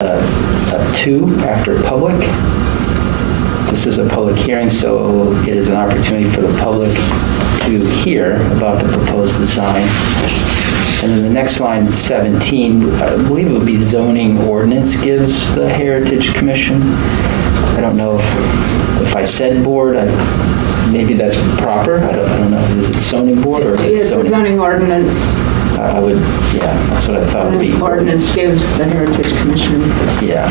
2 after public. This is a public hearing, so it is an opportunity for the public to hear about the proposed design. And then the next line, 17, I believe it would be zoning ordinance gives the Heritage Commission. I don't know if I said board, maybe that's proper. I don't know. Is it zoning board or is it zoning? It's a zoning ordinance. I would, yeah, that's what I thought would be. Ordinance gives the Heritage Commission. Yeah.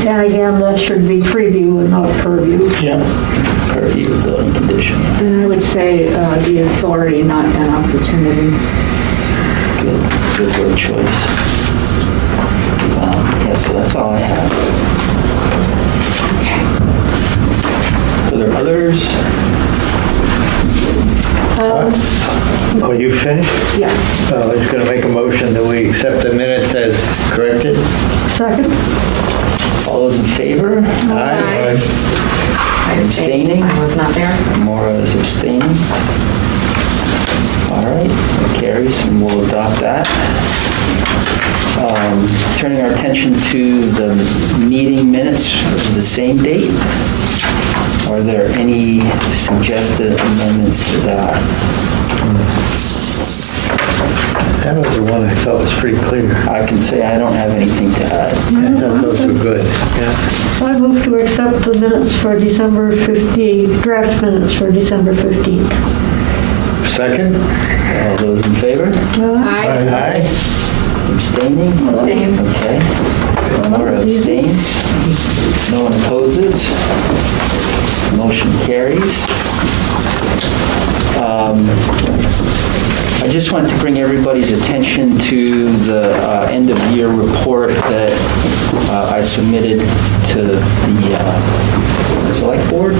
And again, that should be preview and not purview. Yeah. Purview of building condition. And I would say the authority, not an opportunity. Good word choice. Yeah, so that's all I have. Okay. Are there others? Are you finished? Yeah. I was going to make a motion that we accept the minutes as corrected. Second. All those in favor? Aye. I'm Abstaining? I was not there. Maura is abstaining. All right, that carries, and we'll adopt that. Turning our attention to the meeting minutes of the same date. Are there any suggested amendments to that? That was the one I thought was pretty clear. I can say I don't have anything to add. I thought those were good. Yeah. I move to accept the minutes for December 15th, draft minutes for December 15th. Second? All those in favor? Aye. Abstaining? Abstain. Okay. Maura abstains. No one opposes. Motion carries. I just want to bring everybody's attention to the end-of-year report that I submitted to the Select Board.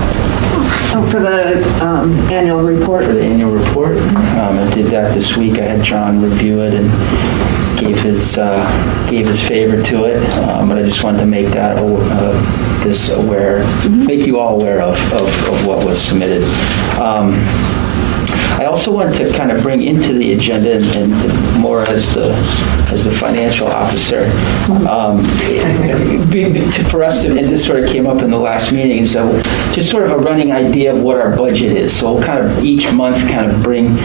Oh, for the annual report. For the annual report. I did that this week. I had John review it and gave his favor to it. But I just wanted to make that make you all aware of what was submitted. I also want to kind of bring into the agenda, and more as the financial officer, for us, and this sort of came up in the last meeting, so just sort of a running idea of what our budget is. So we'll kind of each month kind of bring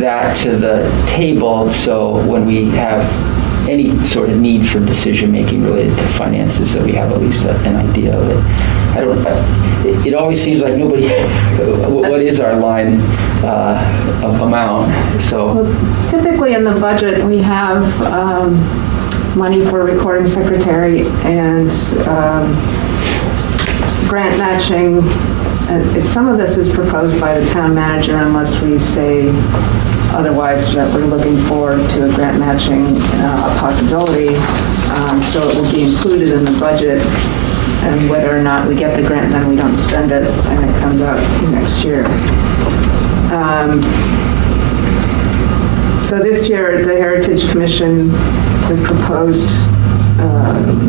that to the table, so when we have any sort of need for decision-making related to finances, that we have at least an idea of it. It always seems like nobody, what is our line of amount? So Well, typically in the budget, we have money for recording secretary and grant matching. Some of this is proposed by the town manager unless we say otherwise, that we're looking forward to a grant matching possibility. So it will be included in the budget. And whether or not we get the grant, then we don't spend it, and it comes out next year. So this year, the Heritage Commission, the proposed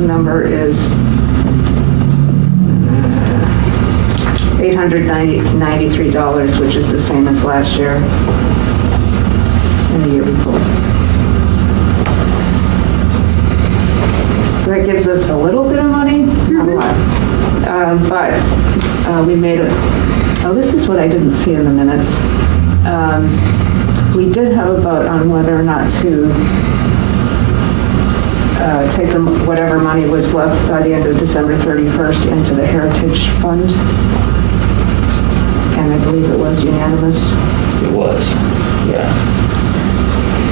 number is $893, which is the same as last year and the year before. So that gives us a little bit of money, not a lot. But we made this is what I didn't see in the minutes. We did have a vote on whether or not to take whatever money was left by the end of December 31st into the Heritage Fund. And I believe it was unanimous. it was, yeah.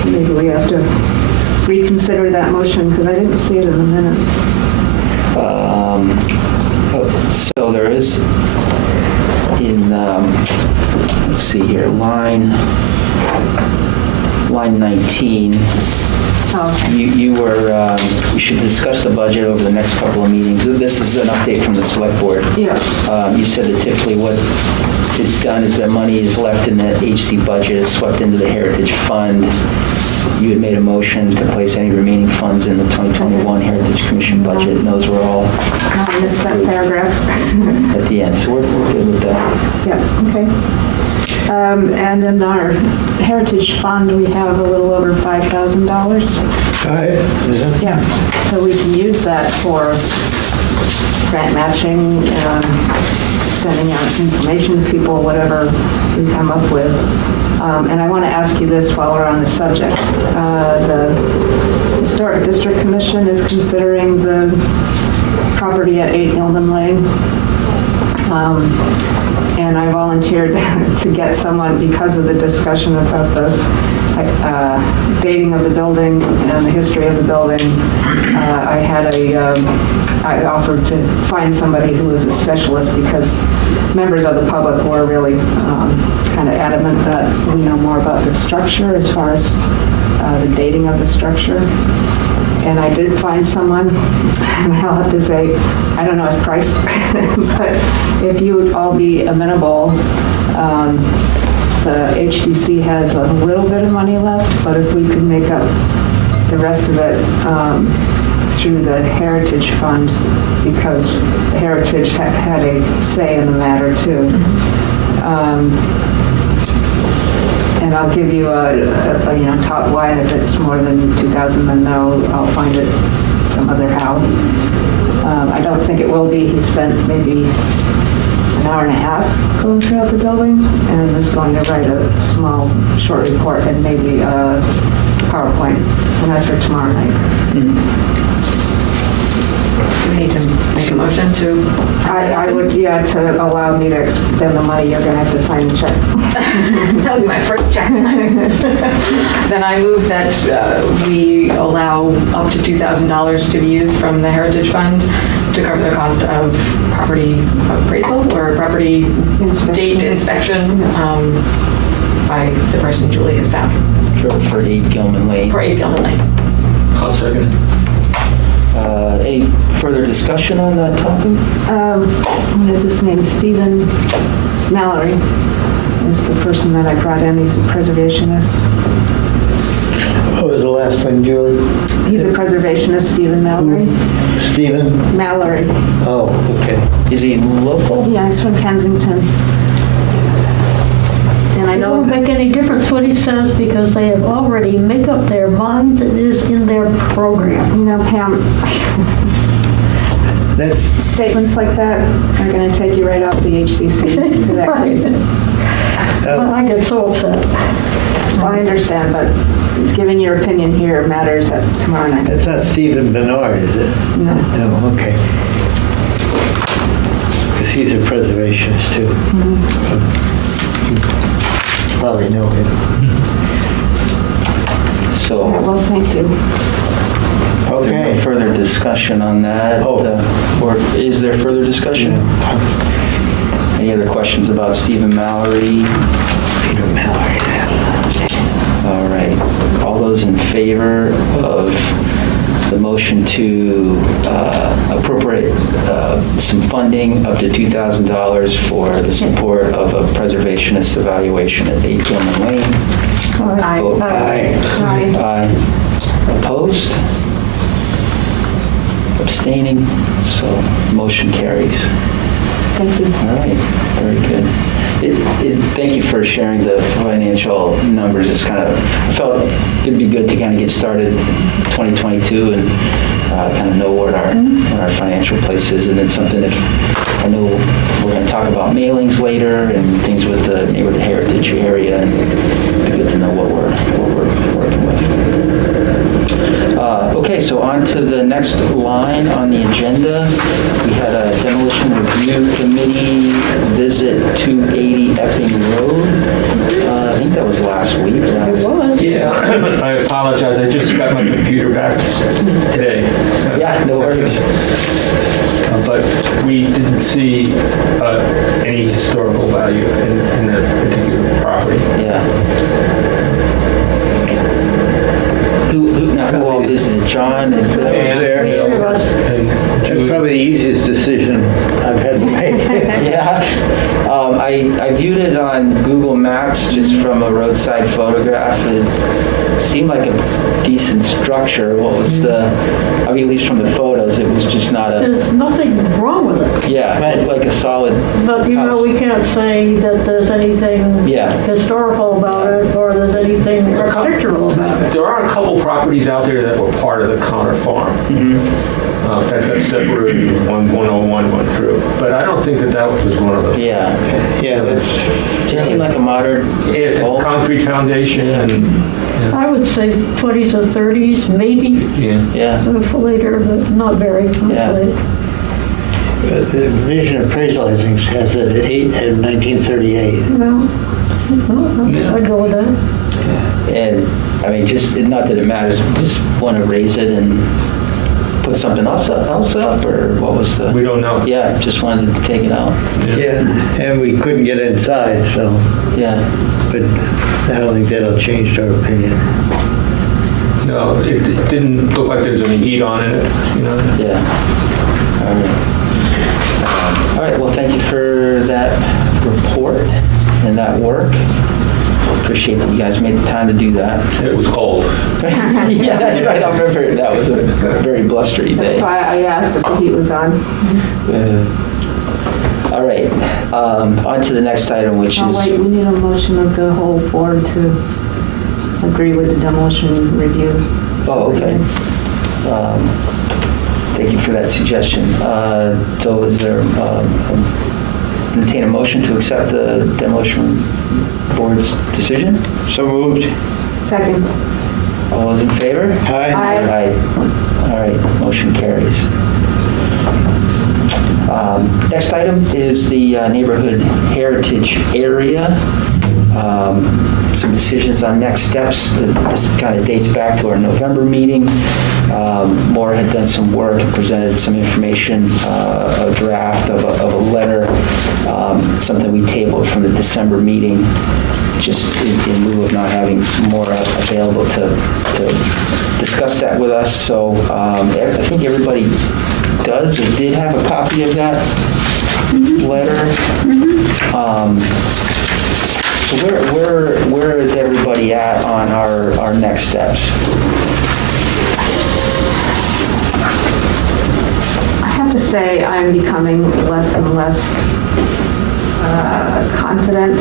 So maybe we have to reconsider that motion because I didn't see it in the minutes. So there is in, let's see here, line 19. Oh, okay. You should discuss the budget over the next couple of meetings. This is an update from the select board. Yeah. You said that typically what is done is that money is left in the HC budget, is swept into the Heritage Fund. You had made a motion to place any remaining funds in the 2021 Heritage Commission budget, and those were all I missed that paragraph. at the end. So we're good with that. Yeah, okay. And in our Heritage Fund, we have a little over $5,000. Go ahead. Yeah, so we can use that for grant matching, sending out information to people, whatever we come up with. And I want to ask you this while we're on the subject. The Historic District Commission is considering the property at 8 Gilman Lane. And I volunteered to get someone because of the discussion about the dating of the building and the history of the building. I offered to find somebody who was a specialist because members of the public were really kind of adamant that we know more about the structure as far as the dating of the structure. And I did find someone, and I'll have to say, I don't know his price, but if you would all be amenable, the HDC has a little bit of money left, but if we could make up the rest of it through the Heritage Funds, because Heritage had a say in the matter too. And I'll give you a top line. If it's more than 2,000, then no, I'll find it some other how. I don't think it will be. He spent maybe an hour and a half going throughout the building and is going to write a small short report and maybe a PowerPoint, and that's for tomorrow night. Do we need to make a motion to? I would, to allow me to expend the money, you're going to have to sign the check. That'll be my first check sign. Then I move that we allow up to $2,000 to be used from the Heritage Fund to cover the cost of property appraisal or property date inspection by the person Julie has found. For 8 Gilman Lane. For 8 Gilman Lane. I'll second it. Any further discussion on that topic? What is his name? Stephen Mallory is the person that I brought in. He's a preservationist. What was the last thing, Julie? He's a preservationist, Stephen Mallory. Stephen? Mallory. Oh, okay. Is he local? Yeah, he's from Kensington. And I It know won't make any difference what he says because they have already made up their minds. It is in their program. Pam, statements like that are going to take you right off the HDC for that reason. I get so upset. Well, I understand, but giving your opinion here matters at tomorrow night. That's not Stephen Bernard, is it? No. No, okay. Because he's a preservationist too. Probably know him. So, Well, thank you. is there Okay. no further discussion on that? Oh. Or is there further discussion? Any other questions about Stephen Mallory? Peter Mallory. All right. All those in favor of the motion to appropriate some funding up to $2,000 for the support of a preservationist evaluation at 8 Gilman Lane? Vote Aye. Aye. Aye. Opposed? Abstaining? So motion carries. Thank you. All right, very good. Thank you for sharing the financial numbers. It's kind of, I felt it'd be good to kind of get started 2022 and kind of know what our financial place is. And then something, if I know we're going to talk about mailings later and things with the neighborhood heritage area, and it'd be good to know what we're working with. Okay, so on to the next line on the agenda. We had a demolition review committee visit 280 Epping Road. I think that was last week. It was. Yeah, I apologize. I just got my computer back today. Yeah, no worries. But we didn't see any historical value in that particular property. Yeah. Who all visited? John and Bill? there. It was. And That's Julie- probably the easiest decision I've had to make. Yeah. I viewed it on Google Maps just from a roadside photograph. It seemed like a decent structure. What was at least from the photos, it was just not a, There's nothing wrong with it. yeah, it looked like a solid But, house. we can't say that there's anything Yeah. historical about it or there's anything Or pictorial about it. There are a couple properties out there that were part of the Connor Farm. That got separated, 101 went through. But I don't think that was one of them. Yeah, Yeah, that's, just seemed like a modern. Yeah, the concrete foundation and, I would say 20s or 30s, maybe Yeah, later, but not very much Yeah. later. The Vision Appraisal, I think, has it at 1938. No, I'd go with that. and I mean, just not that it matters. Just want to raise it and put something else up, or what was the? we don't know. Yeah, just wanted to take it out. yeah, and we couldn't get inside, so, Yeah, but I don't think that'll change our opinion. No, it didn't look like there was any heat on it, you know. yeah. All right. All right. Well, thank you for that report and that work. Appreciate that you guys made the time to do that. It was cold. Yeah, that's right. I remember that was a very blustery day. That's why I asked if the heat was on. All right. On to the next item, which Oh, is. wait, we need a motion of the whole board to agree with the demolition review. Oh, okay. Thank you for that suggestion. So is there, entertain a motion to accept the demolition board's decision? So moved. Second. All those in favor? Aye. Aye. All right, motion carries. Next item is the neighborhood heritage area. Some decisions on next steps. This kind of dates back to our November meeting. Maura had done some work and presented some information, a draft of a letter, something we tabled from the December meeting, just in lieu of not having Maura available to discuss that with us. So I think everybody does or did have a copy of that letter. So where is everybody at on our next steps? I have to say I'm becoming less and less confident.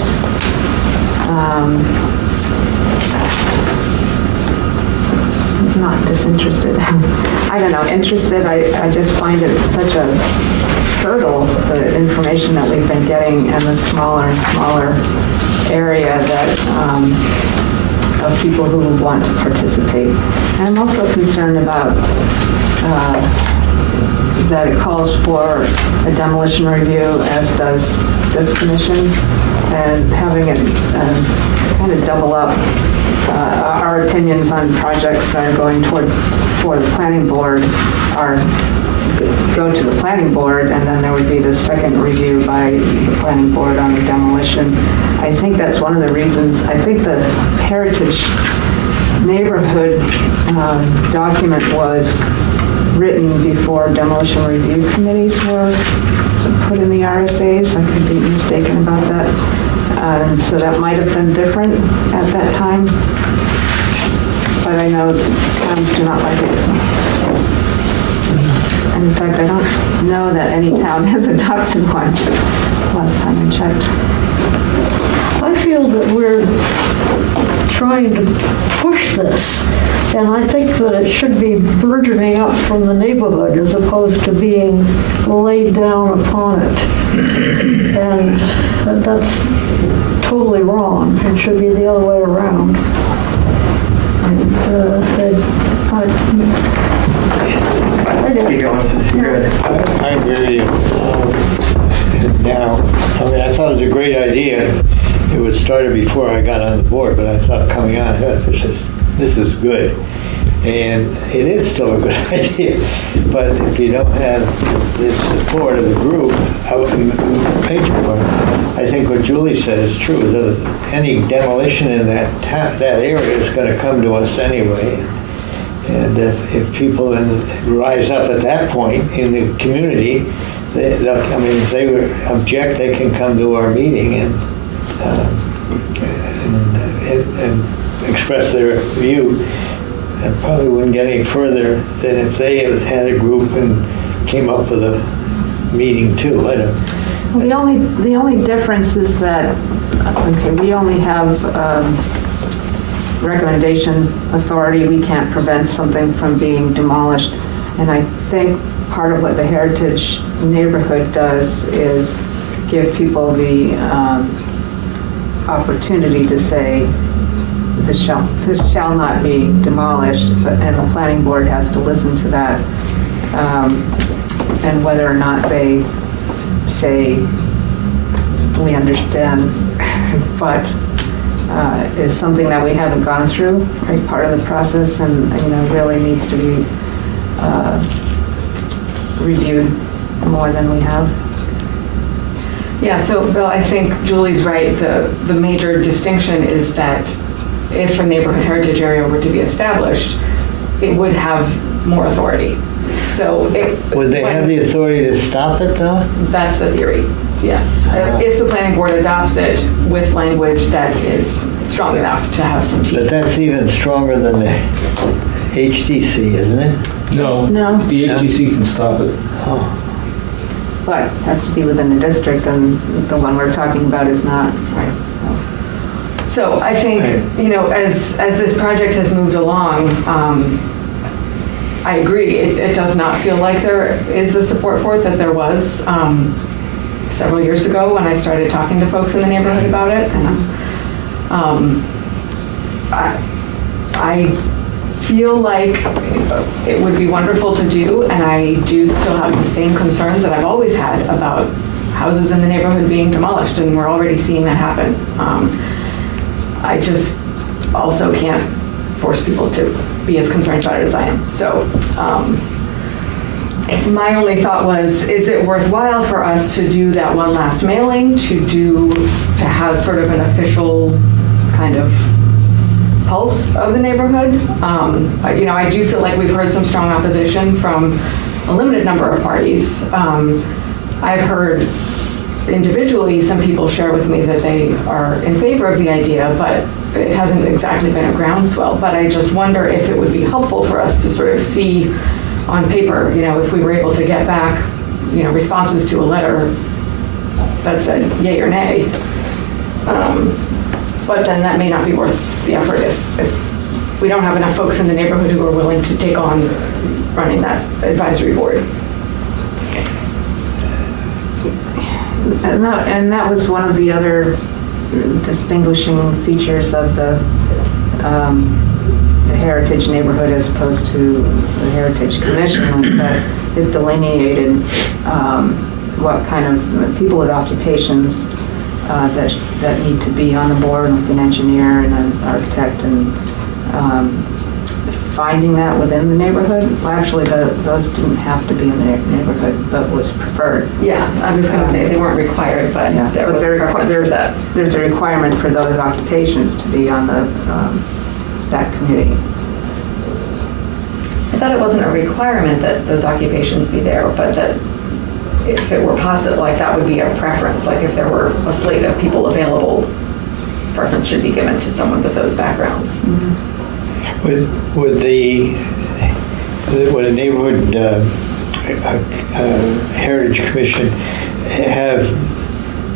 Not disinterested. I don't know, interested. I just find it such a hurdle, the information that we've been getting, and the smaller and smaller area that of people who want to participate. And I'm also concerned about that it calls for a demolition review, as does this commission, and having it kind of double up our opinions on projects that are going for the planning board go to the planning board, and then there would be the second review by the planning board on the demolition. I think that's one of the reasons. I think the heritage neighborhood document was written before demolition review committees were put in the RSAs. I could be mistaken about that. So that might have been different at that time. But I know towns do not like it. And in fact, I don't know that any town has adopted one last time I checked. I feel that we're trying to push this, and I think that it should be burgeoning up from the neighborhood as opposed to being laid down upon it. And that's totally wrong. It should be the other way around. And I agree with you. Now, I mean, I thought it was a great idea. It was started before I got on the board, but I thought coming on, this is good. And it is still a good idea. But if you don't have the support of the group, I think what Julie said is true. That any demolition in that area is going to come to us anyway. And if people rise up at that point in the community, if they object, they can come to our meeting and express their view. And probably wouldn't get any further than if they had a group and came up with a meeting too. I don't. Well, the only difference is that we only have recommendation authority. We can't prevent something from being demolished. And I think part of what the Heritage Neighborhood does is give people the opportunity to say, this shall not be demolished, and the planning board has to listen to that. And whether or not they say, we understand, but is something that we haven't gone through, right? Part of the process, and really needs to be reviewed more than we have. Yeah, so Bill, I think Julie's right. The major distinction is that if a neighborhood heritage area were to be established, it would have more authority. So Would they have the authority to stop it, though? That's the theory, yes. If the planning board adopts it with language that is strong enough to have some teeth. But that's even stronger than the HDC, isn't it? No. No. The HGC can stop it. Oh. But it has to be within the district, and the one we're talking about is not. Right. So I think, as this project has moved along, I agree. It does not feel like there is the support for it that there was several years ago when I started talking to folks in the neighborhood about it. And I feel like it would be wonderful to do, and I do still have the same concerns that I've always had about houses in the neighborhood being demolished, and we're already seeing that happen. I just also can't force people to be as concerned about it as I am. So my only thought was, is it worthwhile for us to do that one last mailing, to have sort of an official kind of pulse of the neighborhood? I do feel like we've heard some strong opposition from a limited number of parties. I've heard individually some people share with me that they are in favor of the idea, but it hasn't exactly been a groundswell. But I just wonder if it would be helpful for us to sort of see on paper, if we were able to get back, responses to a letter that said yay or nay. But then that may not be worth the effort if we don't have enough folks in the neighborhood who are willing to take on running that advisory board. And that was one of the other distinguishing features of the Heritage Neighborhood as opposed to the Heritage Commission, was that it delineated what kind of people with occupations that need to be on the board, like an engineer and an architect, and finding that within the neighborhood. Well, actually, those didn't have to be in the neighborhood, but was preferred. Yeah, I was going to say they weren't required, but Yeah, there but was a preference for that. there's a requirement for those occupations to be on that committee. I thought it wasn't a requirement that those occupations be there, but that if it were possible, like that would be a preference. Like if there were a slate of people available, preference should be given to someone with those backgrounds. Mm-hmm. Would a neighborhood heritage commission have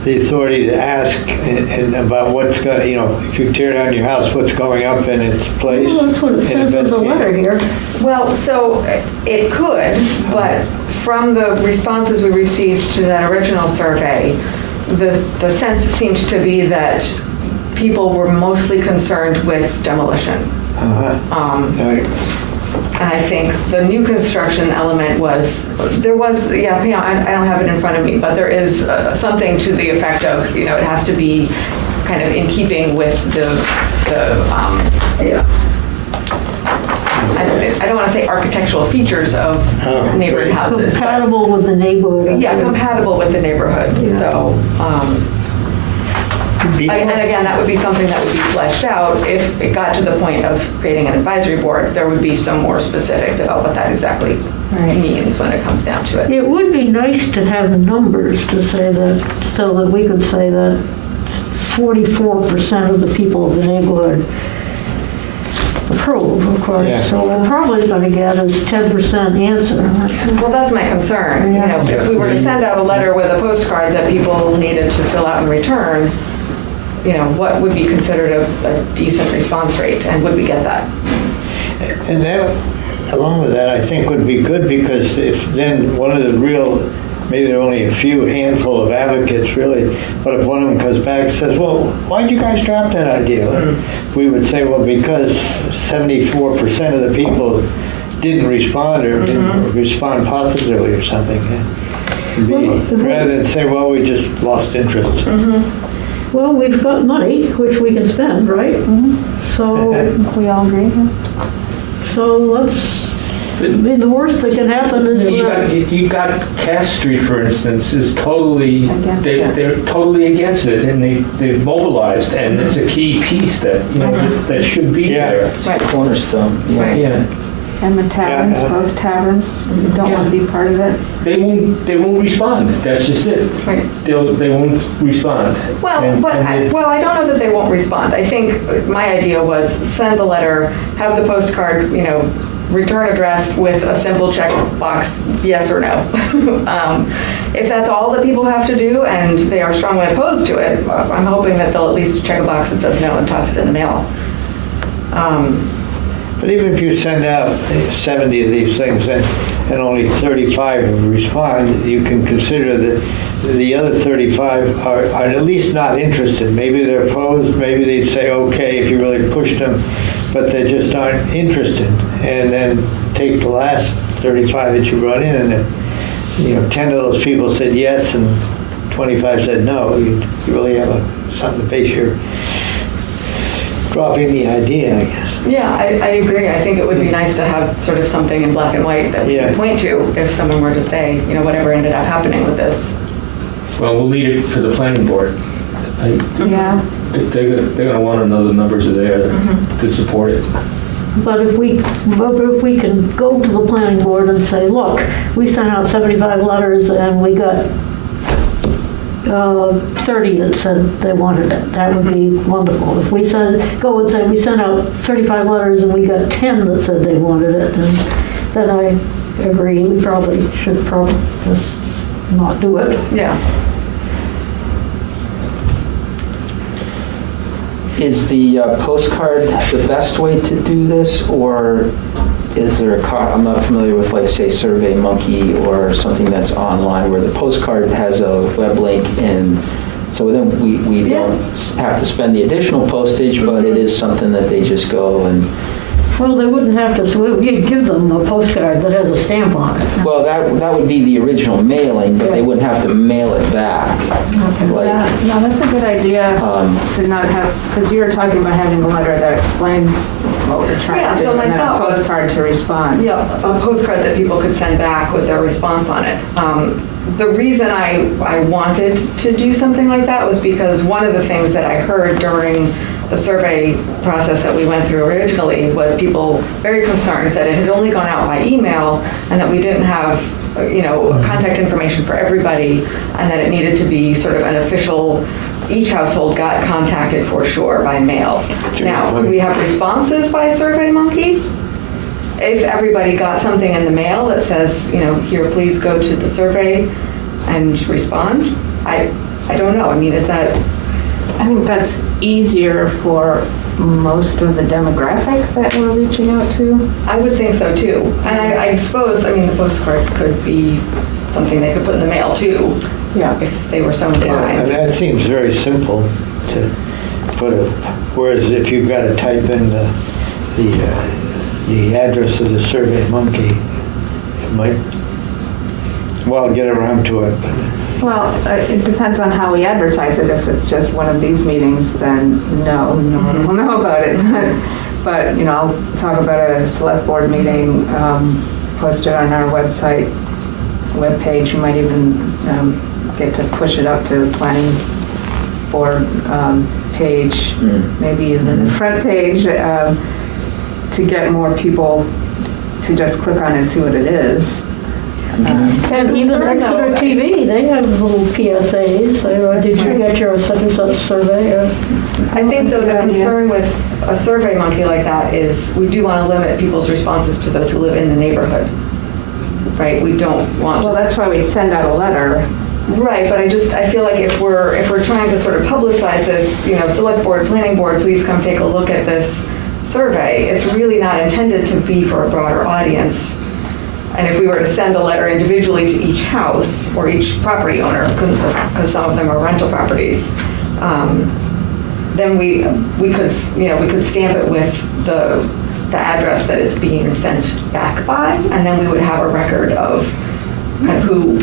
the authority to ask and about what's going, if you tear down your house, what's going up in its place? Well, that's what it says in the letter here. Well, so it could, but from the responses we received to that original survey, the sense seemed to be that people were mostly concerned with demolition. Right. And I think the new construction element was, I don't have it in front of me, but there is something to the effect of, it has to be kind of in keeping with I don't want to say architectural features of neighborhood houses. Compatible with the neighborhood. Yeah, compatible with the neighborhood. Yeah. So, and again, that would be something that would be fleshed out. If it got to the point of creating an advisory board, there would be some more specifics about what that exactly means when it comes down to it. It would be nice to have numbers to say that, so that we could say that 44% of the people of the neighborhood approve, of course. Yeah. So we're probably going to get a 10% answer. Well, that's my concern. Yeah. If we were to send out a letter with a postcard that people needed to fill out and return, what would be considered a decent response rate, and would we get that? And that, along with that, I think would be good, because if then one of the real, maybe there are only a few handful of advocates really, but if one of them comes back and says, well, why'd you guys drop that idea? We would say, well, because 74% of the people didn't respond or didn't respond positively or something. Rather than say, well, we just lost interest. Well, we've got money, which we can spend, right? So, We all agree? so let's, I mean, the worst that can happen is... You got Cass Street, for instance, is totally, Against it. they're totally against it, and they've mobilized, and it's a key piece that, that should be there. It's the cornerstone. Yeah. Yeah. And the taverns, both taverns, don't want to be part of it? They won't respond. That's just it. Right. They won't respond. Well, And- but and they- I don't know that they won't respond. I think my idea was send the letter, have the postcard, return addressed with a simple checkbox, yes or no. If that's all that people have to do and they are strongly opposed to it, I'm hoping that they'll at least check a box that says no and toss it in the mail. But even if you send out 70 of these things and only 35 respond, you can consider that the other 35 are at least not interested. Maybe they're opposed, maybe they say, okay, if you really pushed them, but they just aren't interested. And then take the last 35 that you brought in, and then, 10 of those people said yes and 25 said no. You really have something to base your dropping the idea, I guess. Yeah, I agree. I think it would be nice to have sort of something in black and white that we can point to if someone were to say, whatever ended up happening with this. Well, we'll leave it for the planning board. Yeah. They're going to want to know the numbers are there to support it. But if we can go to the planning board and say, look, we sent out 75 letters and we got 30 that said they wanted it, that would be wonderful. If we go and say we sent out 35 letters and we got 10 that said they wanted it, then I agree, we should just not do it. Yeah. Is the postcard the best way to do this, or is there I'm not familiar with, like, say, SurveyMonkey or something that's online where the postcard has a web link, and so then we don't have to spend the additional postage, but it is something that they just go and... Well, they wouldn't have to, so we'd give them a postcard that has a stamp on it. Well, that would be the original mailing, but they wouldn't have to mail it back. Like, No, that's a good idea to not have, because you were talking about having a letter that explains what we're trying Yeah, to do, so my and then a thought was- postcard to respond. Yeah, a postcard that people could send back with their response on it. The reason I wanted to do something like that was because one of the things that I heard during the survey process that we went through originally was people very concerned that it had only gone out by email and that we didn't have, contact information for everybody, and that it needed to be sort of an official, each household got contacted for sure by mail. Now, could we have responses by SurveyMonkey? If everybody got something in the mail that says, here, please go to the survey and respond? I don't know. I mean, is that... I think that's easier for most of the demographic that we're reaching out to. I would think so too. And I suppose, the postcard could be something they could put in the mail too. Yeah. If they were so And inclined. that seems very simple to put whereas if you've got to type in the address of the SurveyMonkey, it might, get around to it. Well, it depends on how we advertise it. If it's just one of these meetings, then no one will know about it. But I'll talk about a select board meeting, post it on our website, webpage. You might even get to push it up to the planning board page, maybe even the front page, to get more people to just click on it and see what it is. And even Exeter TV, they have little PSAs, did you get your such and such survey? I think though the concern with a SurveyMonkey like that is we do want to limit people's responses to those who live in the neighborhood. Right? We don't want Well, just... that's why we send out a letter Right, but I feel like if we're trying to sort of publicize this, select board, planning board, please come take a look at this survey, it's really not intended to be for a broader audience. And if we were to send a letter individually to each house or each property owner, because some of them are rental properties, then we could stamp it with the address that it's being sent back by, and then we would have a record of kind of who,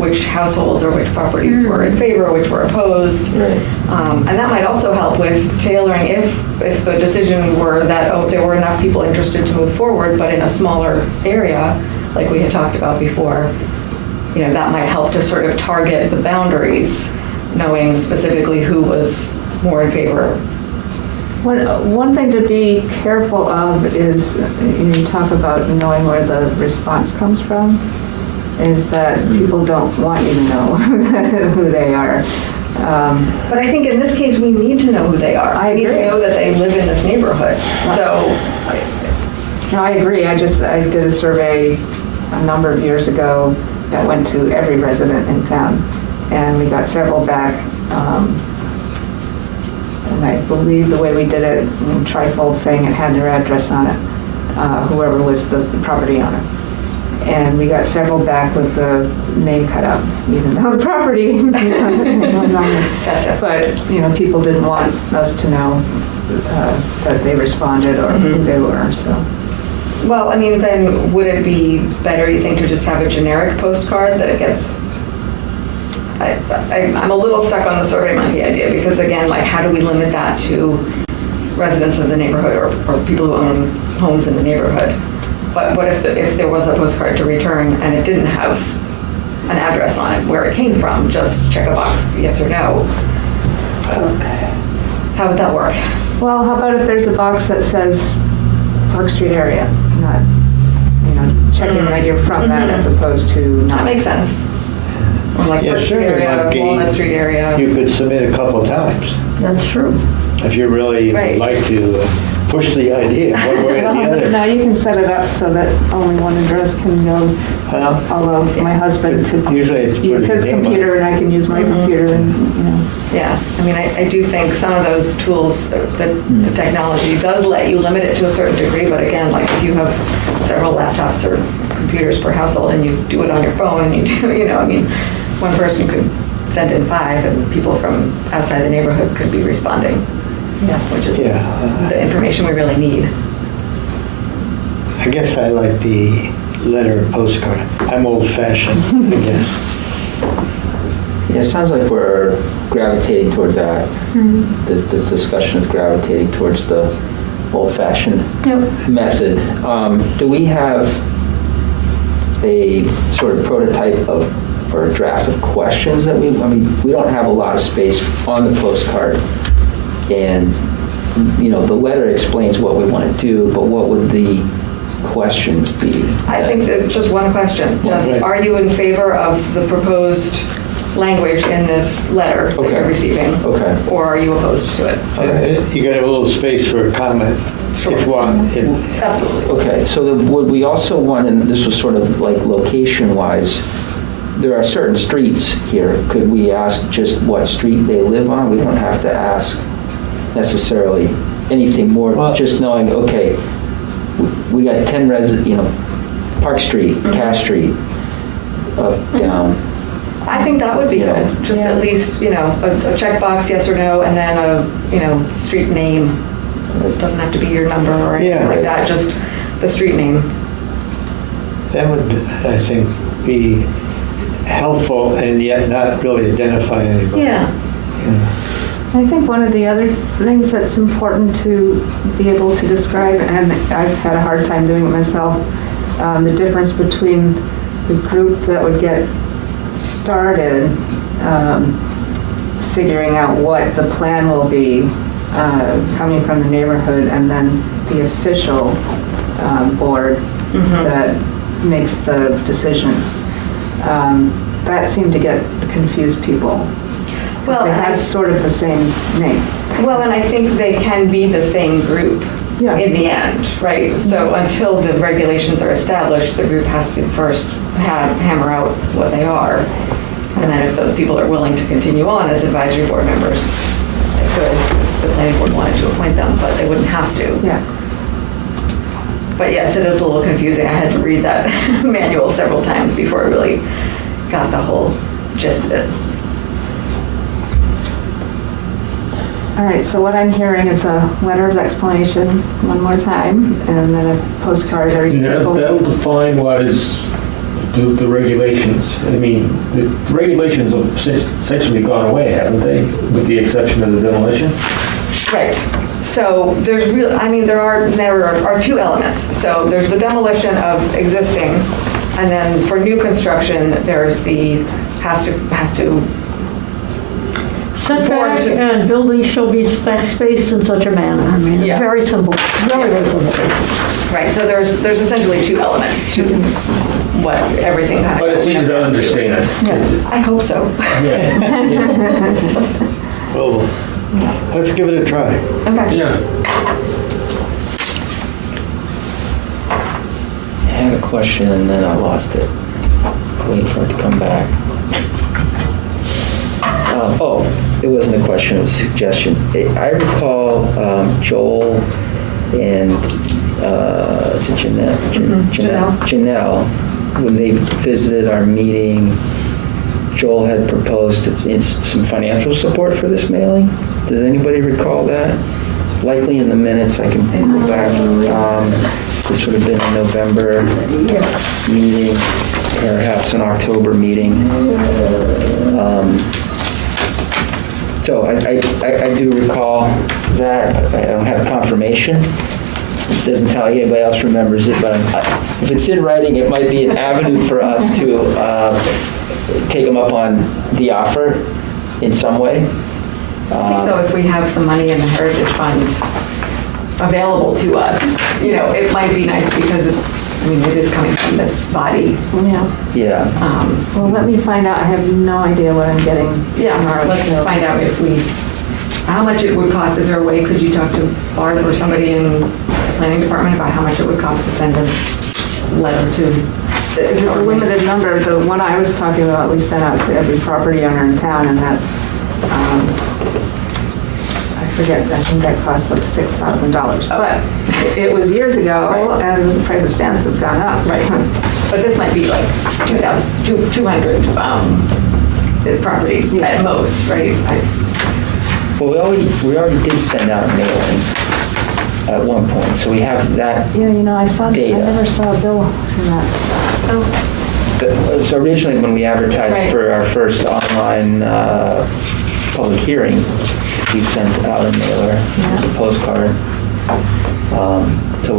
which households or which properties were in favor, which were opposed. Right. And that might also help with tailoring if the decision were that, there were enough people interested to move forward, but in a smaller area, like we had talked about before, that might help to sort of target the boundaries, knowing specifically who was more in favor. One thing to be careful of is, you talk about knowing where the response comes from, is that people don't want you to know who they are. But I think in this case, we need to know who they are. I need to agree. know that they live in this neighborhood. So, No, I agree. I did a survey a number of years ago that went to every resident in town, and we got several back. And I believe the way we did it, trifold thing, it had their address on it, whoever was the property owner. And we got several back with the name cut out, even though the property was on it. Gotcha. But, people didn't want us to know that they responded or who they were, so. well, I mean, then would it be better, you think, to just have a generic postcard that it gets? I'm a little stuck on the Survey Monkey idea because, again, like, how do we limit that to residents of the neighborhood or people who own homes in the neighborhood? But what if there was a postcard to return and it didn't have an address on it where it came from? Just check a box, yes or no. How would that work? Well, how about if there's a box that says Park Street area, not, checking that you're from that as opposed to not. That makes sense. Or like Park Street Survey area, Monkey, Walnut Street area. You could submit a couple times That's true. if you really Right. like to push the idea one way or the other. Now you can set it up so that only one address can go, although my husband could Usually it's use put his your name on computer it. and I can use my computer and, Yeah, I mean, I do think some of those tools, the technology does let you limit it to a certain degree, but again, like if you have several laptops or computers per household and you do it on your phone and you do, one person could send in 5 and people from outside the neighborhood could be responding, which is the information we really need. I guess I like the letter postcard. I'm old-fashioned, I guess. Yeah, it sounds like we're gravitating toward that. This discussion is gravitating towards the old-fashioned method. Do we have a sort of prototype or a draft of questions that we don't have a lot of space on the postcard, and the letter explains what we want to do, but what would the questions be? I think that just one question, Right. are you in favor of the proposed language in this letter that Okay. you're receiving? Okay. Or are you opposed to it? You got a little space for a comment Sure. if you want. Absolutely. Okay, so would we also want, and this was sort of like location-wise, there are certain streets here. Could we ask just what street they live on? We don't have to ask necessarily anything more, Well- just knowing, okay, we got 10 Park Street, Cass Street, up, down. I think that would be Yeah. good. Just at least, a checkbox, yes or no, and then a street name. It doesn't have to be your number or anything Yeah. like that, just the street name. That would, I think, be helpful and yet not really identify anybody. Yeah. I think one of the other things that's important to be able to describe, and I've had a hard time doing it myself, the difference between the group that would get started figuring out what the plan will be coming from the neighborhood, and then the official board that makes the decisions. That seemed to confuse people. Well, They and have sort of the same name. and I think they can be the same group Yeah. in the end, right? So until the regulations are established, the group has to first hammer out what they are. And then if those people are willing to continue on as advisory board members, they could. The planning board wanted to appoint them, but they wouldn't have to. Yeah. But yes, it is a little confusing. I had to read that manual several times before I really got the whole gist of it. All right, so what I'm hearing is a letter of explanation one more time, and then a postcard every single. That'll define what is the regulations. I mean, the regulations have essentially gone away, haven't they? With the exception of the demolition? Right. So there are two elements. So there's the demolition of existing, and then for new construction, there's the has to Setback and buildings shall be spaced in such a manner. I mean, Yeah. very simple, very simple. right. So there's essentially two elements to what everything that. But it's easy to understand. I hope so. Yeah. Well, let's give it a try. Okay. Yeah. I had a question and then I lost it. Waiting for it to come back. It wasn't a question, it was a suggestion. I recall Joel and is it Janelle, when they visited our meeting, Joel had proposed some financial support for this mailing. Does anybody recall that? Likely in the minutes, I can go back. This would have been a November meeting, perhaps an October meeting. So I do recall that. I don't have confirmation. It doesn't sound like anybody else remembers it, but if it's in writing, it might be an avenue for us to take them up on the offer in some way. I think though if we have some money in the Heritage Fund available to us, it might be nice because it is coming from this body. Yeah. Yeah. Well, let me find out. I have no idea what I'm getting tomorrow. Let's so- find out how much it would cost. Is there a way, could you talk to Barb or somebody in the planning department about how much it would cost to send a letter to? If it's a limited number, the one I was talking about, we sent out to every property owner in town, and that, I think that cost like $6,000. But it was years ago, Right. and the price of stamps has gone up. Right. But this might be like 200 properties at most, right? Well, we already did send out a mailing at one point, so we have that. Yeah, I Data. never saw a bill for that. So originally, when we advertised Right. for our first online public hearing, we sent out a mailer as a postcard. So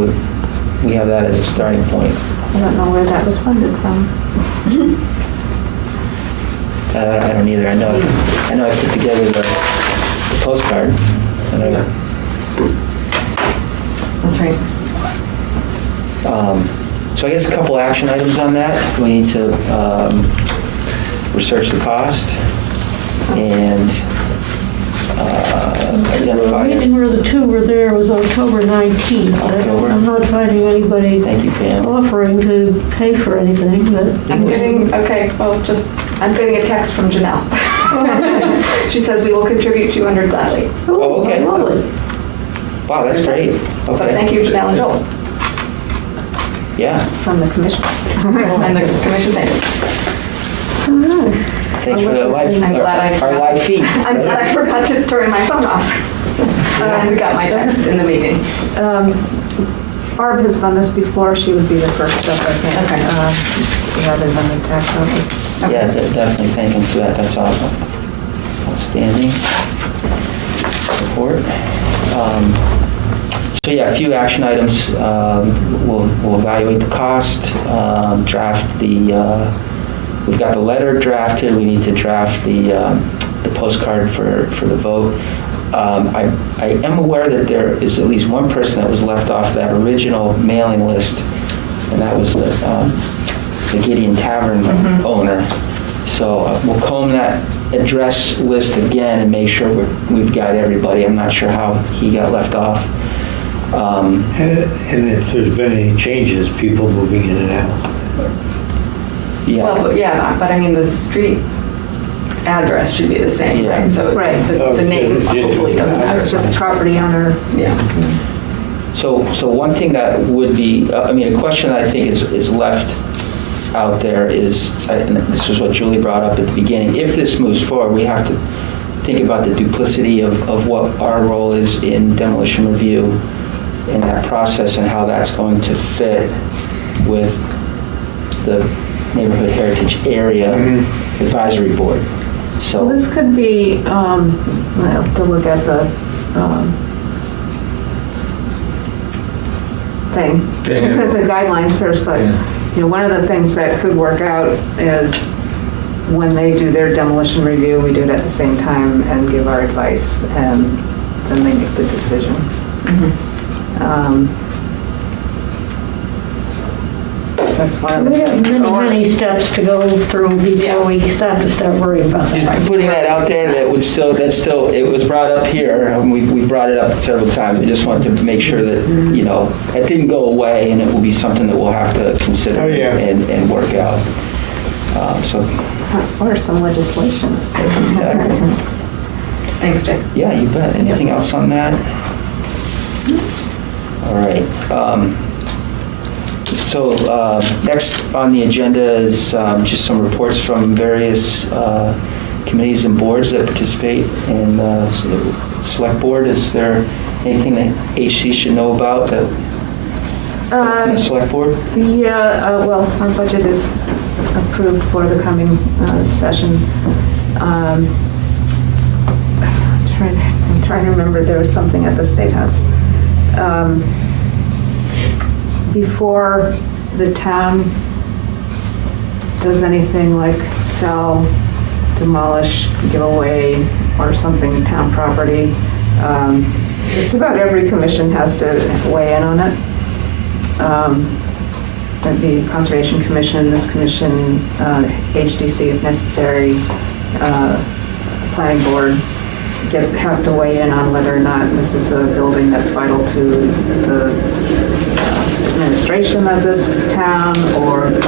we have that as a starting point. I don't know where that was funded from. I don't either. I know I put together the postcard. And That's right. so I guess a couple action items on that. We need to research the cost and The identify. meeting where the two were there was October 19th. October. I'm not finding anybody Thank you, Pam. offering to pay for anything, but I'm getting a text from Janelle. She says we will contribute 200 gladly. Oh, okay. Lovely. Wow, that's great. So Okay. thank you, Janelle and Joel, Yeah. From the commission. and the commission thanks. All right. Thanks for the live, I'm glad our live feed. I'm glad I forgot to turn my phone off. And got my text in the meeting. Barb has done this before. She would be the first up, I think. Okay. Rather than the tax office. Yeah, definitely thank him for that. That's awesome. Outstanding report. So yeah, a few action items. We'll evaluate the cost, draft we've got the letter drafted. We need to draft the postcard for the vote. I am aware that there is at least one person that was left off that original mailing list, and that was the Gideon Tavern owner. So we'll comb that address list again and make sure we've got everybody. I'm not sure how he got left off. And if there's been any changes, people moving in and out. Yeah. Well, but I mean, the street address should be the same, Yeah. right? So Right. the name hopefully doesn't It's matter. the property owner. Yeah. So one thing that would be, I mean, a question I think is left out there is, and this is what Julie brought up at the beginning, if this moves forward, we have to think about the duplicity of what our role is in demolition review in that process and how that's going to fit with the Neighborhood Heritage Area Advisory Board. Well, So, this could be, I have to look at the thing, Yeah. the guidelines first, but, Yeah. you know, one of the things that could work out is when they do their demolition review, we do it at the same time and give our advice, and then they make the decision. That's one of the We have things. many steps to go through before we start worrying about that. putting that out there, it was brought up here, and we brought it up several times. We just wanted to make sure that, you know, it didn't go away, and it will be something that we'll have to consider Oh, yeah. and work out. So, Or some legislation. exactly. Thanks, Jay. Yeah, you bet. Anything else on that? All right. So next on the agenda is just some reports from various committees and boards that participate in the select board. Is there anything that HC should know about that from the select board? Yeah, well, our budget is approved for the coming session. I'm trying to remember, there was something at the State House. Before the town does anything like sell, demolish, give away, or something, town property, just about every commission has to weigh in on it. The Conservation Commission, this commission, HDC if necessary, Planning Board have to weigh in on whether or not this is a building that's vital to the administration of this town, or a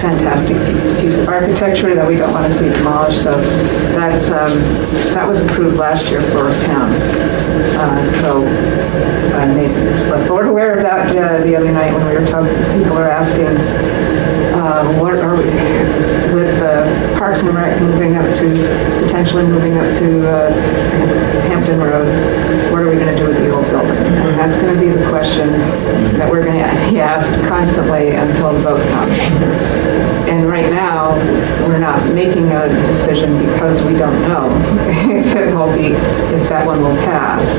fantastic piece of architecture that we don't want to see demolished. So that was approved last year for towns. So I made the select board aware of that the other night when we were talking. People were asking, what are we, with Parks and Rec potentially moving up to Hampton Road, what are we going to do with the old building? And that's going to be the question that we're going to be asked constantly until the vote comes. And right now, we're not making a decision because we don't know if that one will pass.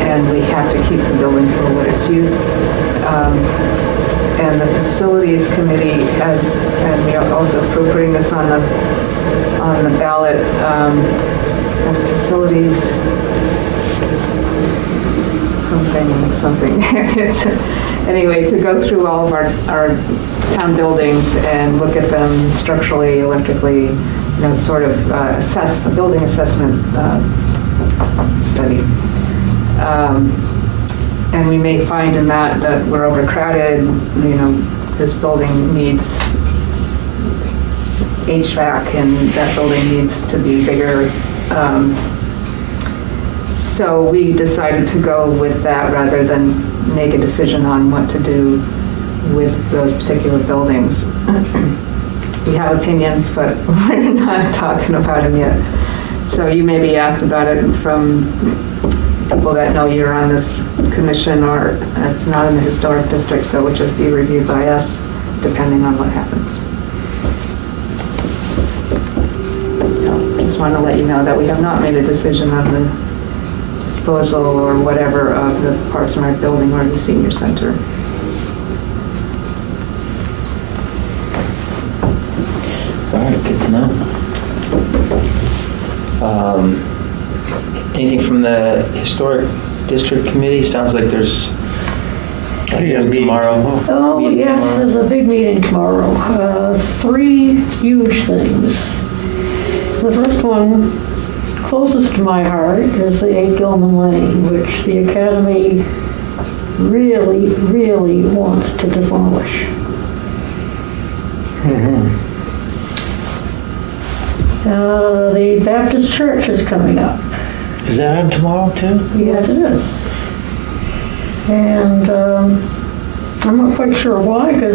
And we have to keep the building for what it's used. And the Facilities Committee has, and we also approved putting this on the ballot, facilities, something. Anyway, to go through all of our town buildings and look at them structurally, electrically, you know, sort of assess a building assessment study. And we may find in that we're overcrowded, you know, this building needs HVAC and that building needs to be bigger. So we decided to go with that rather than make a decision on what to do with those particular buildings. We have opinions, but we're not talking about them yet. So you may be asked about it from people that know you're on this commission, or it's not in the historic district, so it would just be reviewed by us depending on what happens. So just want to let you know that we have not made a decision on the disposal or whatever of the Parks and Rec building or the senior center. All right, good to know. Anything from the Historic District Committee? Sounds like there's a hearing tomorrow. Oh, Meeting yes, tomorrow. there's a big meeting tomorrow. 3 huge things. The first one, closest to my heart, is the 8 Gilman Lane, which the Academy really, really wants to demolish. The Baptist church is coming up. Is that on tomorrow too? Yes, it is. And I'm not quite sure why, but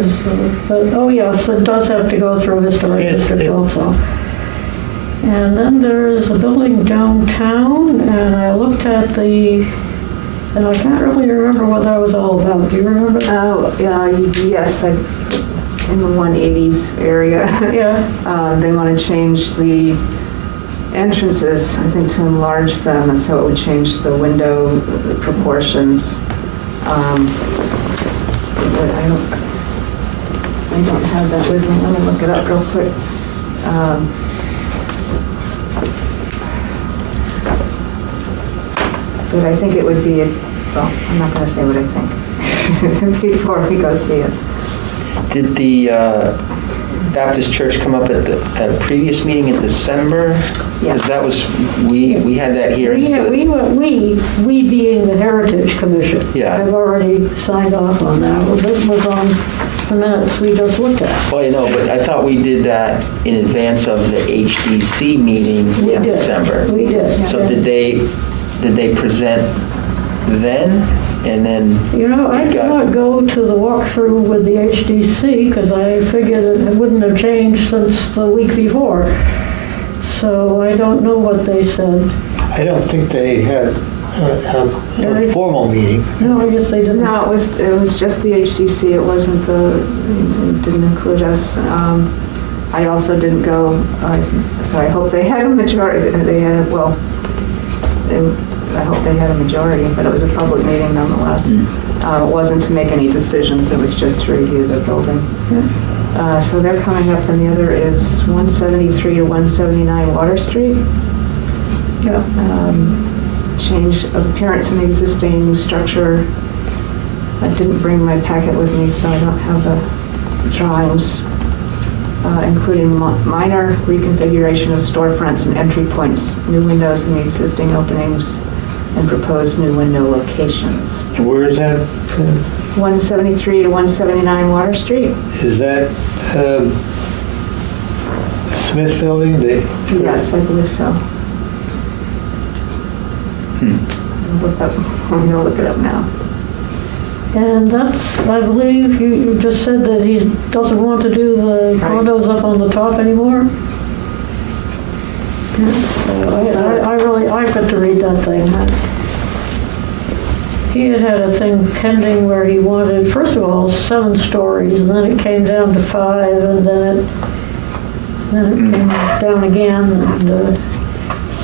oh yes, it does have to go through historic district also. And then there is a building downtown, and I looked at and I can't really remember what that was all about. Do you remember? Oh, yes, in the 180s area. Yeah. They want to change the entrances, I think, to enlarge them, and so it would change the window proportions. But I don't have that with me. Let me look it up real quick. But I think it would be, well, I'm not going to say what I think before we go see it. Did the Baptist Church come up at a previous meeting in December? Yes. Because that was, we had that hearing. We being the Heritage Commission. Yeah. Have already signed off on that. Well, this was on the minutes we just looked at. Well, but I thought we did that in advance of the HDC meeting in December. We did. So did they present then? And then I did not go to the walkthrough with the HDC because I figured it wouldn't have changed since the week before. So I don't know what they said. I don't think they had a formal meeting. No, I guess they didn't. No, it was just the HDC. It wasn't it didn't include us. I also didn't go, so I hope they had a majority. I hope they had a majority, but it was a public meeting nonetheless. It wasn't to make any decisions, it was just to review the building. So they're coming up, and the other is 173 to 179 Water Street. Change of appearance in the existing structure. I didn't bring my packet with me, so I don't have the drawings, including minor reconfiguration of storefronts and entry points, new windows in the existing openings, and proposed new window locations. Where is that? 173 to 179 Water Street? Is that Smith Building? Yes, I believe so. I'm going to look it up now. And that's, I believe, you just said that he doesn't want to do the condos up on the top anymore? So I got to read that thing. He had a thing pending where he wanted, first of all, 7 stories, and then it came down to 5, and then it came down again, and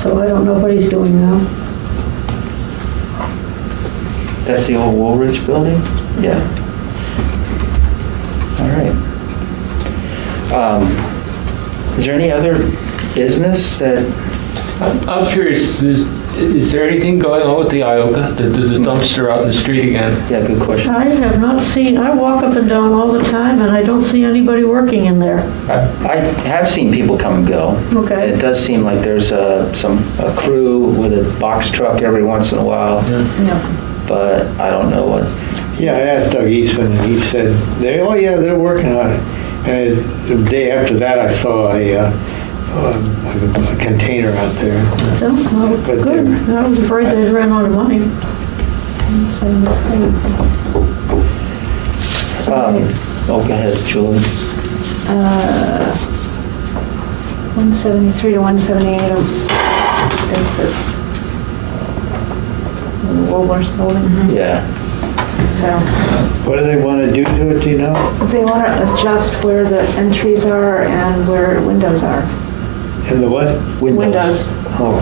so I don't know what he's doing now. That's the old Woolridge building? Yeah. All right. Is there any other business that... I'm curious, is there anything going on with the IOCA? There's a dumpster out in the street again. Yeah, good question. I have not seen, I walk up and down all the time, and I don't see anybody working in there. I have seen people come and go. Okay. And it does seem like there's a crew with a box truck every once in a while. Yeah. But I don't know what. Yeah, I asked Doug Eastman, and he said, they're working on it. And the day after that, I saw a container out there. Well, But good. I was afraid they'd run out of money. Go ahead, Julie. 173 to 178 is this. The Woolworths building. Yeah. So What do they want to do to it, do you know? they want to adjust where the entries are and where windows are. And the what? Windows. Oh.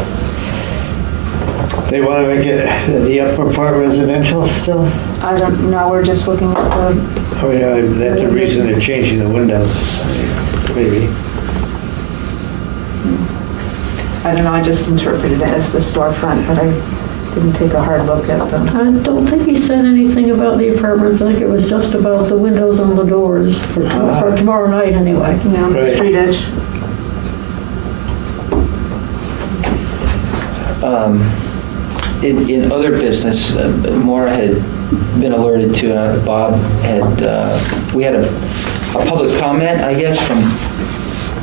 They want to make it the upper part residential still? I don't know, we're just looking at the, Oh, yeah, that's the reason they're changing the windows, maybe. I don't know, I just interpreted it as the storefront, but I didn't take a hard look at them. I don't think he said anything about the apartments. I think it was just about the windows on the doors for tomorrow night anyway. You know, on the Right. street edge. In other business, Maura had been alerted to, Bob had, we had a public comment, I guess, from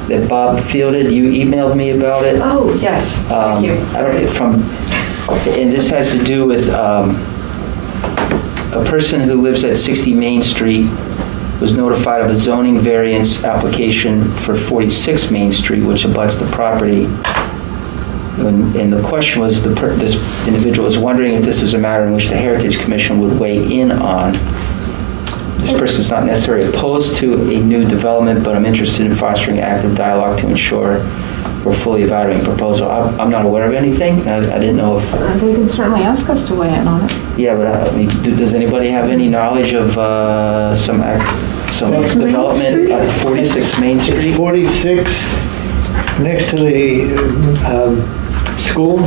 that Bob fielded. You emailed me about it. Oh, yes, thank you. I don't, and this has to do with a person who lives at 60 Main Street was notified of a zoning variance application for 46 Main Street, which abuts the property. And the question was, this individual was wondering if this is a matter in which the Heritage Commission would weigh in on. This person is not necessarily opposed to a new development, but I'm interested in fostering active dialogue to ensure we're fully evaluating proposal. I'm not aware of anything. I didn't know if... They can certainly ask us to weigh in on it. Yeah, but I mean, does anybody have any knowledge of some development at 46 Main Street? 46, next to the school.